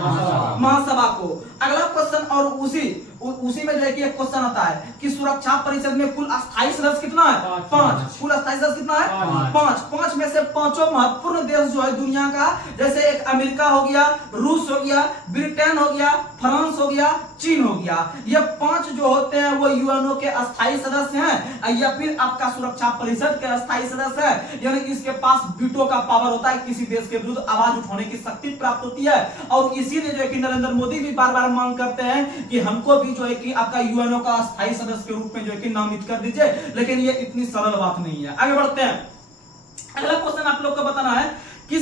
महासभा को। अगला क्वेश्चन, और उसी में जो है कि एक क्वेश्चन आता है कि सुरक्षा परिषद में कुल अस्थायी सदस्य कितना है? 5। कुल अस्थायी सदस्य कितना है? 5 में से पांचों महत्वपूर्ण देश जो है दुनिया का, जैसे एक अमेरिका हो गया, रूस हो गया, ब्रिटेन हो गया, फ्रांस हो गया, चीन हो गया। ये 5 जो होते हैं वो यूएनओ के अस्थायी सदस्य हैं या फिर आपका सुरक्षा परिषद के अस्थायी सदस्य है। यानी इसके पास वीटो का पावर होता है, किसी देश के विरुद्ध आवाज उठाने की शक्ति प्राप्त होती है। और इसीलिए जो है कि नरेंद्र मोदी भी बार बार मांग करते हैं कि हमको भी जो है कि आपका यूएनओ का अस्थायी सदस्य के रूप में जो है कि नामित कर दीजिए। लेकिन ये इतनी सरल बात नहीं है। आगे बढ़ते हैं। अगला क्वेश्चन आप लोग को बताना है कि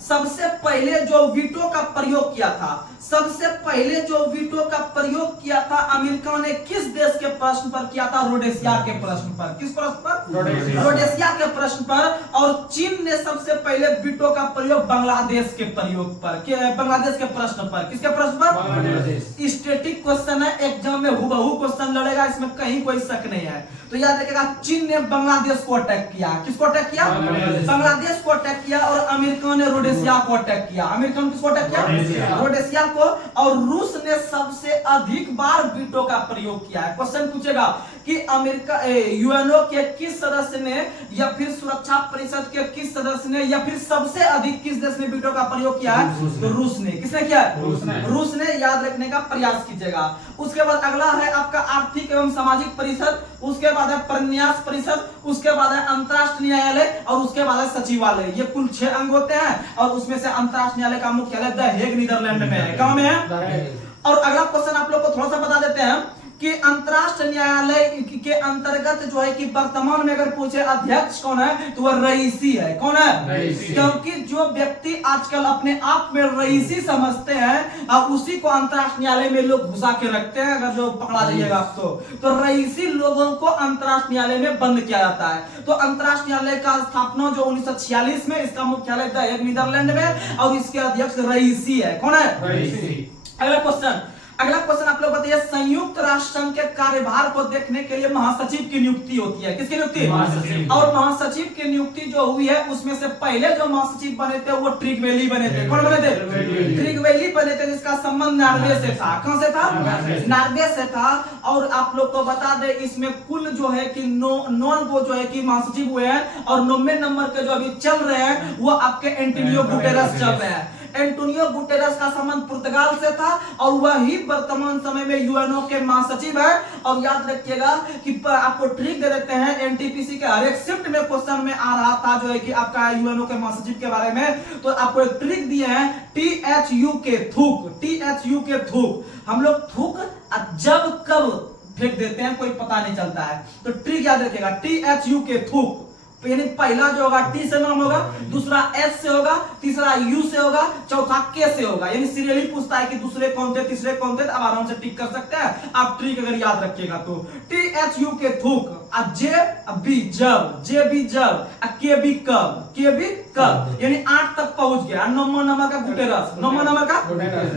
सबसे पहले जो वीटो का प्रयोग किया था, अमेरिका ने किस देश के प्रश्न पर किया था? रोडेशिया के प्रश्न पर। किस प्रश्न पर? रोडेशिया के प्रश्न पर। और चीन ने सबसे पहले वीटो का प्रयोग बांग्लादेश के प्रयोग पर, बांग्लादेश के प्रश्न पर। किसके प्रश्न पर? स्टैटिक क्वेश्चन है, एग्जाम में हुबहू क्वेश्चन लड़ेगा, इसमें कहीं कोई शक नहीं है। तो याद रखिएगा, चीन ने बांग्लादेश को अटैक किया। किसको अटैक किया? बांग्लादेश को अटैक किया। और अमेरिका ने रोडेशिया को अटैक किया। अमेरिका ने किसको अटैक किया? रोडेशिया को। और रूस ने सबसे अधिक बार वीटो का प्रयोग किया है। क्वेश्चन पूछेगा कि अमेरिका यूएनओ के किस सदस्य ने या फिर सुरक्षा परिषद के किस सदस्य ने या फिर सबसे अधिक किस देश ने वीटो का प्रयोग किया है? तो रूस ने। किसने किया? रूस ने। याद रखने का प्रयास कीजिएगा। उसके बाद अगला है आपका आर्थिक एवं सामाजिक परिषद, उसके बाद है प्रन्यास परिषद, उसके बाद है अंतरराष्ट्रीय न्यायालय और उसके बाद है सचिवालय। ये कुल 6 अंग होते हैं और उसमें से अंतरराष्ट्रीय न्यायालय का मुख्यालय द हेग नीदरलैंड में है। कहां में है? और अगला क्वेश्चन आप लोग को थोड़ा सा बता देते हैं कि अंतरराष्ट्रीय न्यायालय के अंतर्गत जो है कि वर्तमान में अगर पूछे अध्यक्ष कौन है तो वह रईसी है। कौन है? क्योंकि जो व्यक्ति आजकल अपने आप में रईसी समझते हैं और उसी को अंतरराष्ट्रीय न्यायालय में लोग घुसा के रखते हैं। अगर जो पकड़ा जाइएगा आप तो रईसी लोगों को अंतरराष्ट्रीय न्यायालय में बंद किया जाता है। तो अंतरराष्ट्रीय न्यायालय का स्थापना जो 1946 में, इसका मुख्यालय द हेग नीदरलैंड में और इसके अध्यक्ष रईसी है। कौन है? अगला क्वेश्चन आप लोग बताइए, संयुक्त राष्ट्र संघ के कार्यभार को देखने के लिए महासचिव की नियुक्ति होती है। किसकी नियुक्ति? और महासचिव की नियुक्ति जो हुई है उसमें से पहले जो महासचिव बने थे वो ट्रिगवेली बने थे। कौन बने थे? ट्रिगवेली बने थे, जिसका संबंध नॉर्वे से था। कहां से था? नॉर्वे से था। और आप लोग को बता दें इसमें कुल जो है कि 9 वो जो है कि महासचिव हुए हैं और 9वें नंबर के जो अभी चल रहे हैं वो आपके एंटोनियो गुटेरस चल रहे हैं। एंटोनियो गुटेरस का संबंध पुर्तगाल से था और वही वर्तमान समय में यूएनओ के महासचिव है। और याद रखिएगा कि आपको ट्रिक दे देते हैं, एनटीपीसी के हर एक शिफ्ट में क्वेश्चन में आ रहा था जो है कि आपका यूएनओ के महासचिव के बारे में, तो आपको एक ट्रिक दिए हैं THU के थूक, THU के थूक। हम लोग थूक जब कब फेंक देते हैं कोई पता नहीं चलता है, तो ट्रिक याद रखिएगा THU के थूक। यानी पहला जो होगा टी से नाम होगा, दूसरा एस से होगा, तीसरा यू से होगा, चौथा के से होगा। यानी सीरियली पूछता है कि दूसरे कौन थे, तीसरे कौन थे, अब आराम से टिक कर सकते हैं आप ट्रिक अगर याद रखिएगा तो। THU के थूक, जे बी जब, जे बी जब, के बी कब, के बी कब, यानी 8 तक पहुंच गया। 9वां नंबर का गुटेरस, 9वां नंबर का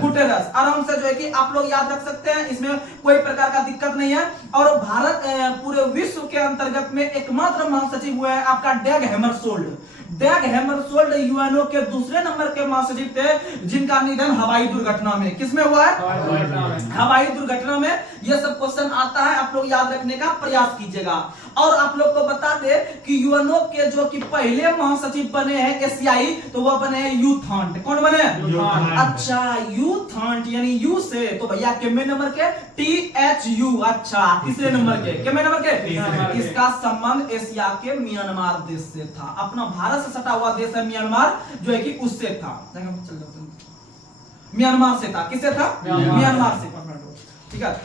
गुटेरस। आराम से जो है कि आप लोग याद रख सकते हैं, इसमें कोई प्रकार का दिक्कत नहीं है। और भारत पूरे विश्व के अंतर्गत में एकमात्र महासचिव हुआ है आपका डैग हैमरशोल्ड। डैग हैमरशोल्ड यूएनओ के दूसरे नंबर के महासचिव थे जिनका निधन हवाई दुर्घटना में, किसमें हुआ है? हवाई दुर्घटना में। यह सब क्वेश्चन आता है, आप लोग याद रखने का प्रयास कीजिएगा। और आप लोग को बता दे कि यूएनओ के जो कि पहले महासचिव बने हैं एशियाई, तो वह बने हैं यू थांट। कौन बने? अच्छा, यू थांट यानी यू से, तो भैया कितने नंबर के? THU। अच्छा, तीसरे नंबर के, कितने नंबर के? इसका संबंध एशिया के म्यांमार देश से था। अपना भारत से सटा हुआ देश है म्यांमार, जो है कि उससे था, म्यांमार से था। किससे था? म्यांमार से। ठीक है,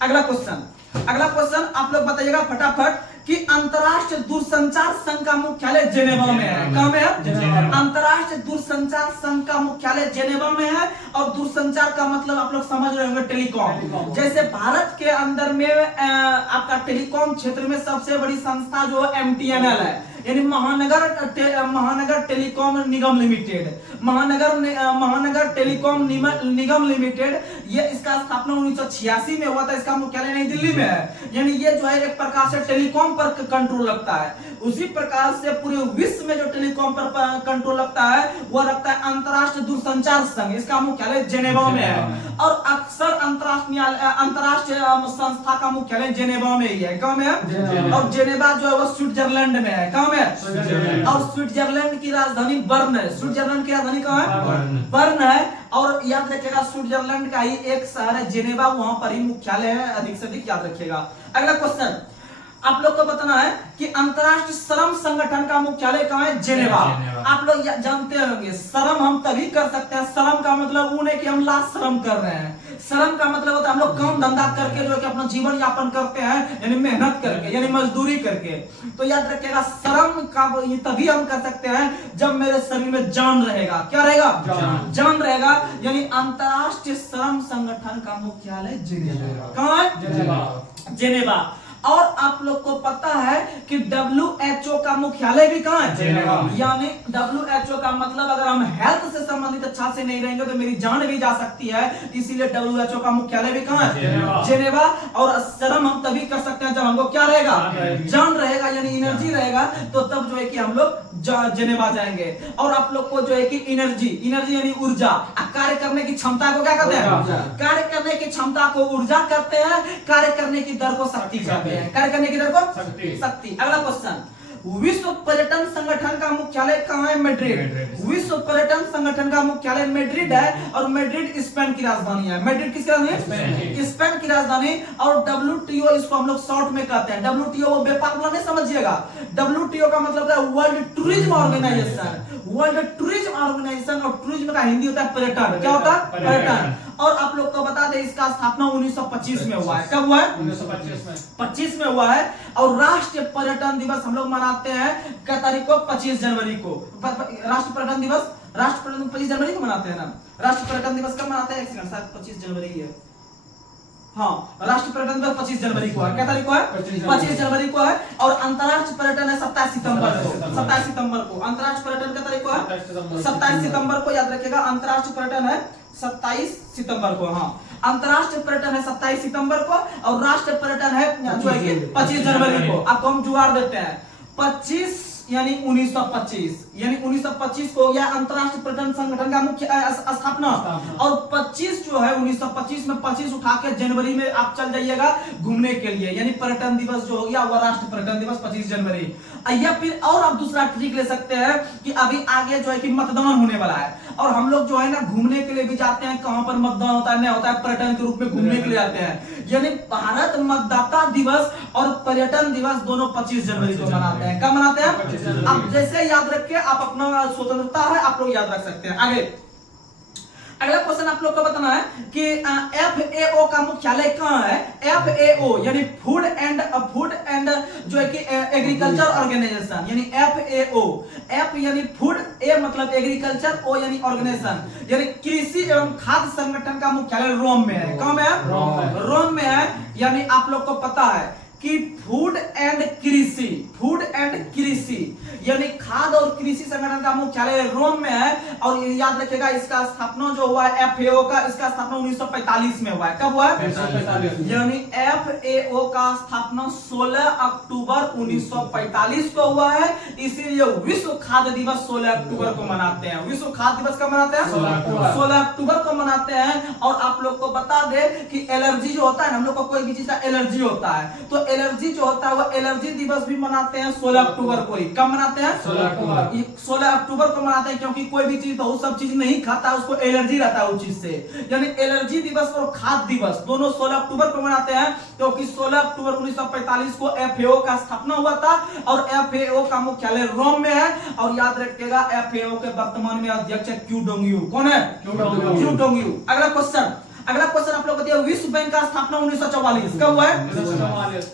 अगला क्वेश्चन, अगला क्वेश्चन आप लोग बताइएगा फटाफट कि अंतरराष्ट्रीय दूरसंचार संघ का मुख्यालय जेनेवा में है। कहां में है? अंतरराष्ट्रीय दूरसंचार संघ का मुख्यालय जेनेवा में है। और दूरसंचार का मतलब आप लोग समझ रहे होंगे, टेलीकॉम। जैसे भारत के अंदर में आपका टेलीकॉम क्षेत्र में सबसे बड़ी संस्था जो है MTNL है, यानी महानगर टेलीकॉम निगम लिमिटेड, महानगर टेलीकॉम निगम लिमिटेड। ये इसका स्थापना 1986 में हुआ था। इसका मुख्यालय नई दिल्ली में है। यानी ये जो है एक प्रकार से टेलीकॉम पर कंट्रोल रखता है। उसी प्रकार से पूरे विश्व में जो टेलीकॉम पर कंट्रोल रखता है वह रखता है अंतरराष्ट्रीय दूरसंचार संघ। इसका मुख्यालय जेनेवा में है। और अक्सर अंतरराष्ट्रीय संस्था का मुख्यालय जेनेवा में ही है। कहां में है? और जेनेवा जो है वो स्विट्जरलैंड में है। कहां में? और स्विट्जरलैंड की राजधानी बर्न है। स्विट्जरलैंड की राजधानी कहां है? बर्न है। और याद रखिएगा स्विट्जरलैंड का ही एक शहर है जेनेवा, वहां पर ही मुख्यालय है। अधिक से अधिक याद रखिएगा। अगला क्वेश्चन आप लोग को बताना है कि अंतरराष्ट्रीय श्रम संगठन का मुख्यालय कहां है? जेनेवा। आप लोग जानते होंगे श्रम हम तभी कर सकते हैं, श्रम का मतलब वो नहीं कि हम लाश श्रम कर रहे हैं। श्रम का मतलब होता है हम लोग काम धंधा करके जो है कि अपना जीवन यापन करते हैं, यानी मेहनत करके, यानी मजदूरी करके। तो याद रखिएगा श्रम का तभी हम कर सकते हैं जब मेरे शरीर में जान रहेगा। क्या रहेगा? जान रहेगा। यानी अंतरराष्ट्रीय श्रम संगठन का मुख्यालय जेनेवा। कहां है? जेनेवा। और आप लोग को पता है कि WHO का मुख्यालय भी कहां है? जेनेवा। यानी WHO का मतलब अगर हम हेल्थ से संबंधित अच्छा से नहीं रहेंगे तो मेरी जान भी जा सकती है, इसीलिए WHO का मुख्यालय भी कहां है? जेनेवा। और श्रम हम तभी कर सकते हैं जब हमको क्या रहेगा? जान रहेगा, यानी एनर्जी रहेगा, तो तब जो है कि हम लोग जेनेवा जाएंगे। और आप लोग को जो है कि एनर्जी यानी ऊर्जा, कार्य करने की क्षमता को क्या कहते हैं? कार्य करने की क्षमता को ऊर्जा कहते हैं, कार्य करने की दर को शक्ति कहते हैं। कार्य करने की दर को शक्ति। अगला क्वेश्चन, विश्व पर्यटन संगठन का मुख्यालय कहां है? मैड्रिड। विश्व पर्यटन संगठन का मुख्यालय मैड्रिड है। और मैड्रिड स्पेन की राजधानी है। मैड्रिड किसकी राजधानी है? स्पेन की राजधानी। और WTO इसको हम लोग शॉर्ट में कहते हैं। WTO वो व्यापार वाला नहीं समझिएगा। WTO का मतलब है world tourism organisation. World tourism organisation, और टूरिज्म का हिंदी होता है पर्यटन। क्या होता है? पर्यटन। और आप लोग को बता दें इसका स्थापना 1925 में हुआ है। कब हुआ है? 1925 में हुआ है। और राष्ट्रीय पर्यटन दिवस हम लोग मनाते हैं क्या तारीख को? 25 जनवरी को। राष्ट्रीय पर्यटन दिवस 25 जनवरी को मनाते हैं ना। राष्ट्रीय पर्यटन दिवस कब मनाते हैं? एक सेकंड, शायद 25 जनवरी है। हाँ, राष्ट्रीय पर्यटन दिवस 25 जनवरी को है। क्या तारीख को है? 25 जनवरी को है। और अंतर्राष्ट्रीय पर्यटन है 27 सितंबर को। 27 सितंबर को अंतर्राष्ट्रीय पर्यटन का तारीख को है 27 सितंबर को। याद रखिएगा अंतर्राष्ट्रीय पर्यटन है 27 सितंबर को। हाँ, अंतर्राष्ट्रीय पर्यटन है 27 सितंबर को और राष्ट्रीय पर्यटन है जो है कि 25 जनवरी को। आपको हम जुगाड़ देते हैं 25 यानी 1925, यानी 1925 को यह अंतरराष्ट्रीय पर्यटन संगठन का मुख्य स्थापना। और 25 जो है 1925 में 25 उठा के जनवरी में आप चल जाइएगा घूमने के लिए, यानी पर्यटन दिवस जो हो गया वह राष्ट्रीय पर्यटन दिवस 25 जनवरी। या फिर और आप दूसरा ट्रिक ले सकते हैं कि अभी आगे जो है कि मतदान होने वाला है और हम लोग जो है ना घूमने के लिए भी जाते हैं, कहां पर मतदान होता है नहीं होता है, पर्यटन के रूप में घूमने के लिए जाते हैं। यानी भारत मतदाता दिवस और पर्यटन दिवस दोनों 25 जनवरी को मनाते हैं। कब मनाते हैं? आप जैसे याद रख के आप अपना स्वतंत्रता है आप लोग याद रख सकते हैं। आगे अगला क्वेश्चन आप लोग को बताना है कि FAO का मुख्यालय कहां है? FAO यानी फूड एंड जो है कि एग्रीकल्चर ऑर्गेनाइजेशन, यानी FAO। F यानी फूड, A मतलब एग्रीकल्चर, O यानी ऑर्गेनाइजेशन, यानी कृषि एवं खाद्य संगठन का मुख्यालय रोम में है। कहां में है? रोम में है। यानी आप लोग को पता है कि फूड एंड कृषि यानी खाद्य और कृषि संगठन का मुख्यालय रोम में है। और याद रखिएगा इसका स्थापना जो हुआ है FAO का, इसका स्थापना 1945 में हुआ है। कब हुआ है? यानी FAO का स्थापना 16 अक्टूबर 1945 को हुआ है। इसीलिए विश्व खाद्य दिवस 16 अक्टूबर को मनाते हैं। विश्व खाद्य दिवस कब मनाते हैं? 16 अक्टूबर को मनाते हैं। और आप लोग को बता दे कि एलर्जी जो होता है, हम लोग को कोई भी चीज का एलर्जी होता है तो एलर्जी जो होता है वो एलर्जी दिवस भी मनाते हैं 16 अक्टूबर को ही। कब मनाते हैं? 16 अक्टूबर को मनाते हैं, क्योंकि कोई भी चीज बहुत सब चीज नहीं खाता उसको एलर्जी रहता है उस चीज से। यानी एलर्जी दिवस और खाद्य दिवस दोनों 16 अक्टूबर को मनाते हैं, क्योंकि 16 अक्टूबर 1945 को FAO का स्थापना हुआ था और FAO का मुख्यालय रोम में है। और याद रखिएगा FAO के वर्तमान में अध्यक्ष है क्यू डोंगयू। कौन है? क्यू डोंगयू। अगला क्वेश्चन आप लोग बताइए, विश्व बैंक का स्थापना 1944 कब हुआ है?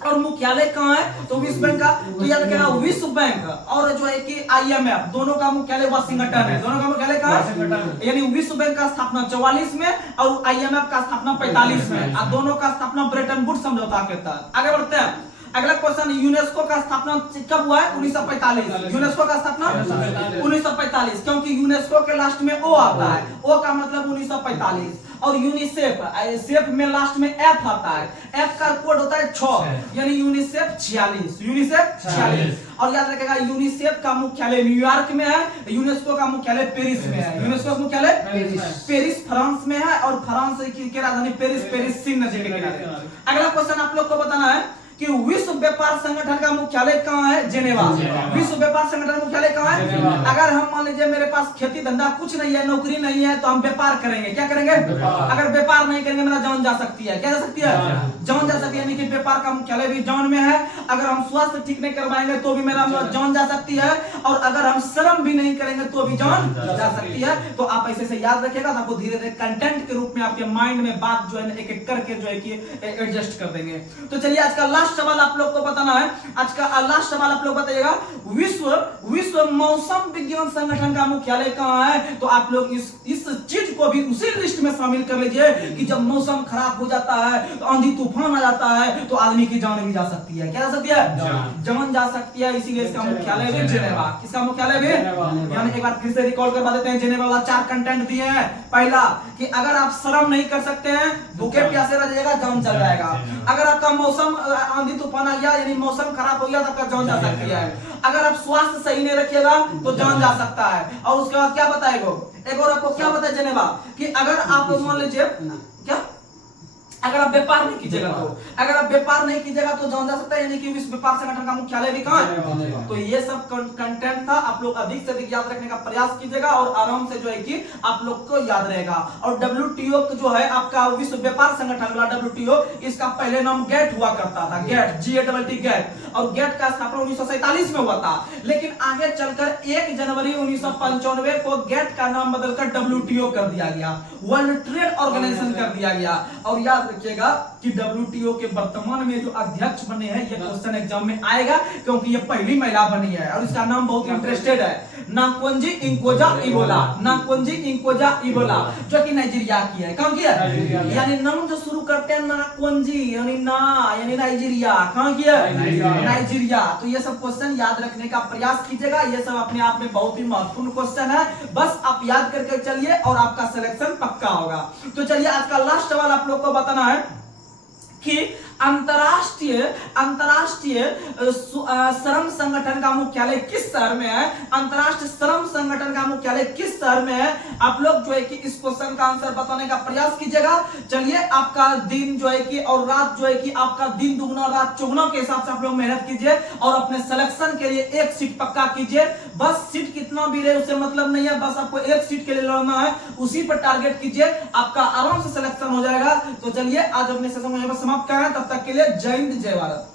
और मुख्यालय कहां है? तो विश्व बैंक का तो याद रखिएगा विश्व बैंक और जो है कि IMF दोनों का मुख्यालय वाशिंगटन है। दोनों का मुख्यालय कहां है? यानी विश्व बैंक का स्थापना 44 में और IMF का स्थापना 45 में। और दोनों का स्थापना ब्रेटन वुड्स समझौता के तहत। आगे बढ़ते हैं। अगला क्वेश्चन, यूनेस्को का स्थापना कब हुआ है? 1945। यूनेस्को का स्थापना 1945, क्योंकि यूनेस्को के लास्ट में O आता है, O का मतलब 1945। और यूनिसेफ, सेफ में लास्ट में F आता है, F का कोड होता है 6, यानी यूनिसेफ 46। और याद रखिएगा यूनिसेफ का मुख्यालय न्यूयॉर्क में है, यूनेस्को का मुख्यालय पेरिस में है। यूनेस्को का मुख्यालय पेरिस फ्रांस में है और फ्रांस की राजधानी पेरिस सीन नदी के किनारे। अगला क्वेश्चन आप लोग को बताना है कि विश्व व्यापार संगठन का मुख्यालय कहां है? जेनेवा। विश्व व्यापार संगठन मुख्यालय कहां है? अगर हम मान लीजिए मेरे पास खेती धंधा कुछ नहीं है, नौकरी नहीं है, तो हम व्यापार करेंगे। क्या करेंगे? अगर व्यापार नहीं करेंगे मेरा जान जा सकती है। क्या जा सकती है? जान जा सकती है। यानी कि व्यापार का मुख्यालय भी जान में है। अगर हम स्वास्थ्य ठीक नहीं करवाएंगे तो भी मेरा जान जा सकती है। और अगर हम श्रम भी नहीं करेंगे तो भी जान जा सकती है। तो आप ऐसे से याद रखिएगा, आपको धीरे धीरे कंटेंट के रूप में आपके माइंड में बात जो है एक एक करके जो है कि एडजस्ट कर देंगे। तो चलिए आज का लास्ट सवाल आप लोग को बताना है। आज का लास्ट सवाल आप लोग बताइएगा, विश्व मौसम विज्ञान संगठन का मुख्यालय कहां है? तो आप लोग इस चीज को भी उसी लिस्ट में शामिल कर लीजिए कि जब मौसम खराब हो जाता है तो आंधी तूफान आ जाता है तो आदमी की जान भी जा सकती है। क्या जा सकती है? जान जा सकती है। इसीलिए इसका मुख्यालय भी जेनेवा। किसका मुख्यालय भी? यानी एक बार फिर से रिकॉल करवा देते हैं। जेनेवा वाला 4 कंटेंट दिए हैं। पहला कि अगर आप श्रम नहीं कर सकते हैं, भूखे प्यासे रह जाइएगा, जान चल जाएगा। अगर आपका मौसम आंधी तूफान आ गया यानी मौसम खराब हो गया तो आपका जान जा सकती है। अगर आप स्वास्थ्य सही नहीं रखिएगा तो जान जा सकता है। और उसके बाद क्या बताएगा? एक और आपको क्या बताया जेनेवा कि अगर आप मान लीजिए क्या, अगर आप व्यापार नहीं कीजिएगा तो जान जा सकता है। यानी कि विश्व व्यापार संगठन का मुख्यालय भी कहां है? तो ये सब कंटेंट था। आप लोग अधिक से अधिक याद रखने का प्रयास कीजिएगा और आराम से जो है कि आप लोग को याद रहेगा। और WTO जो है आपका विश्व व्यापार संगठन वाला WTO, इसका पहले नाम गेट हुआ करता था। GATT gate. और गेट का स्थापना 1947 में हुआ था। लेकिन आगे चलकर 1 जनवरी 1995 को गेट का नाम बदलकर WTO कर दिया गया, वर्ल्ड ट्रेड ऑर्गेनाइजेशन कर दिया गया। और याद रखिएगा कि WTO के वर्तमान में जो अध्यक्ष बने हैं, ये क्वेश्चन एग्जाम में आएगा क्योंकि ये पहली महिला बनी है और इसका नाम बहुत इंटरेस्टेड है, नाकोंजी इंकोजा इबोला, जो कि नाइजीरिया की है। कहां की है? यानी नाम जो शुरू करते हैं नाकोंजी यानी नाइजीरिया। कहां की है? नाइजीरिया। तो ये सब क्वेश्चन याद रखने का प्रयास कीजिएगा। ये सब अपने आप में बहुत ही महत्वपूर्ण क्वेश्चन है। बस आप याद करके चलिए और आपका सिलेक्शन पक्का होगा। तो चलिए आज का लास्ट सवाल आप लोग को बताना है कि अंतरराष्ट्रीय अंतरराष्ट्रीय श्रम संगठन का मुख्यालय किस शहर में है? अंतरराष्ट्रीय श्रम संगठन का मुख्यालय किस शहर में है? आप लोग जो है कि इस क्वेश्चन का आंसर बताने का प्रयास कीजिएगा। चलिए, आपका दिन जो है कि और रात जो है कि आपका दिन दुगना और रात चौगुना के हिसाब से आप लोग मेहनत कीजिए और अपने सिलेक्शन के लिए एक सीट पक्का कीजिए। बस सीट कितना भी रहे उससे मतलब नहीं है, बस आपको एक सीट के लिए लड़ना है, उसी पर टारगेट कीजिए, आपका आराम से सिलेक्शन हो जाएगा। तो चलिए, आज अपने सेशन को यहां पर समाप्त करें। तब तक के लिए जय हिंद, जय भारत।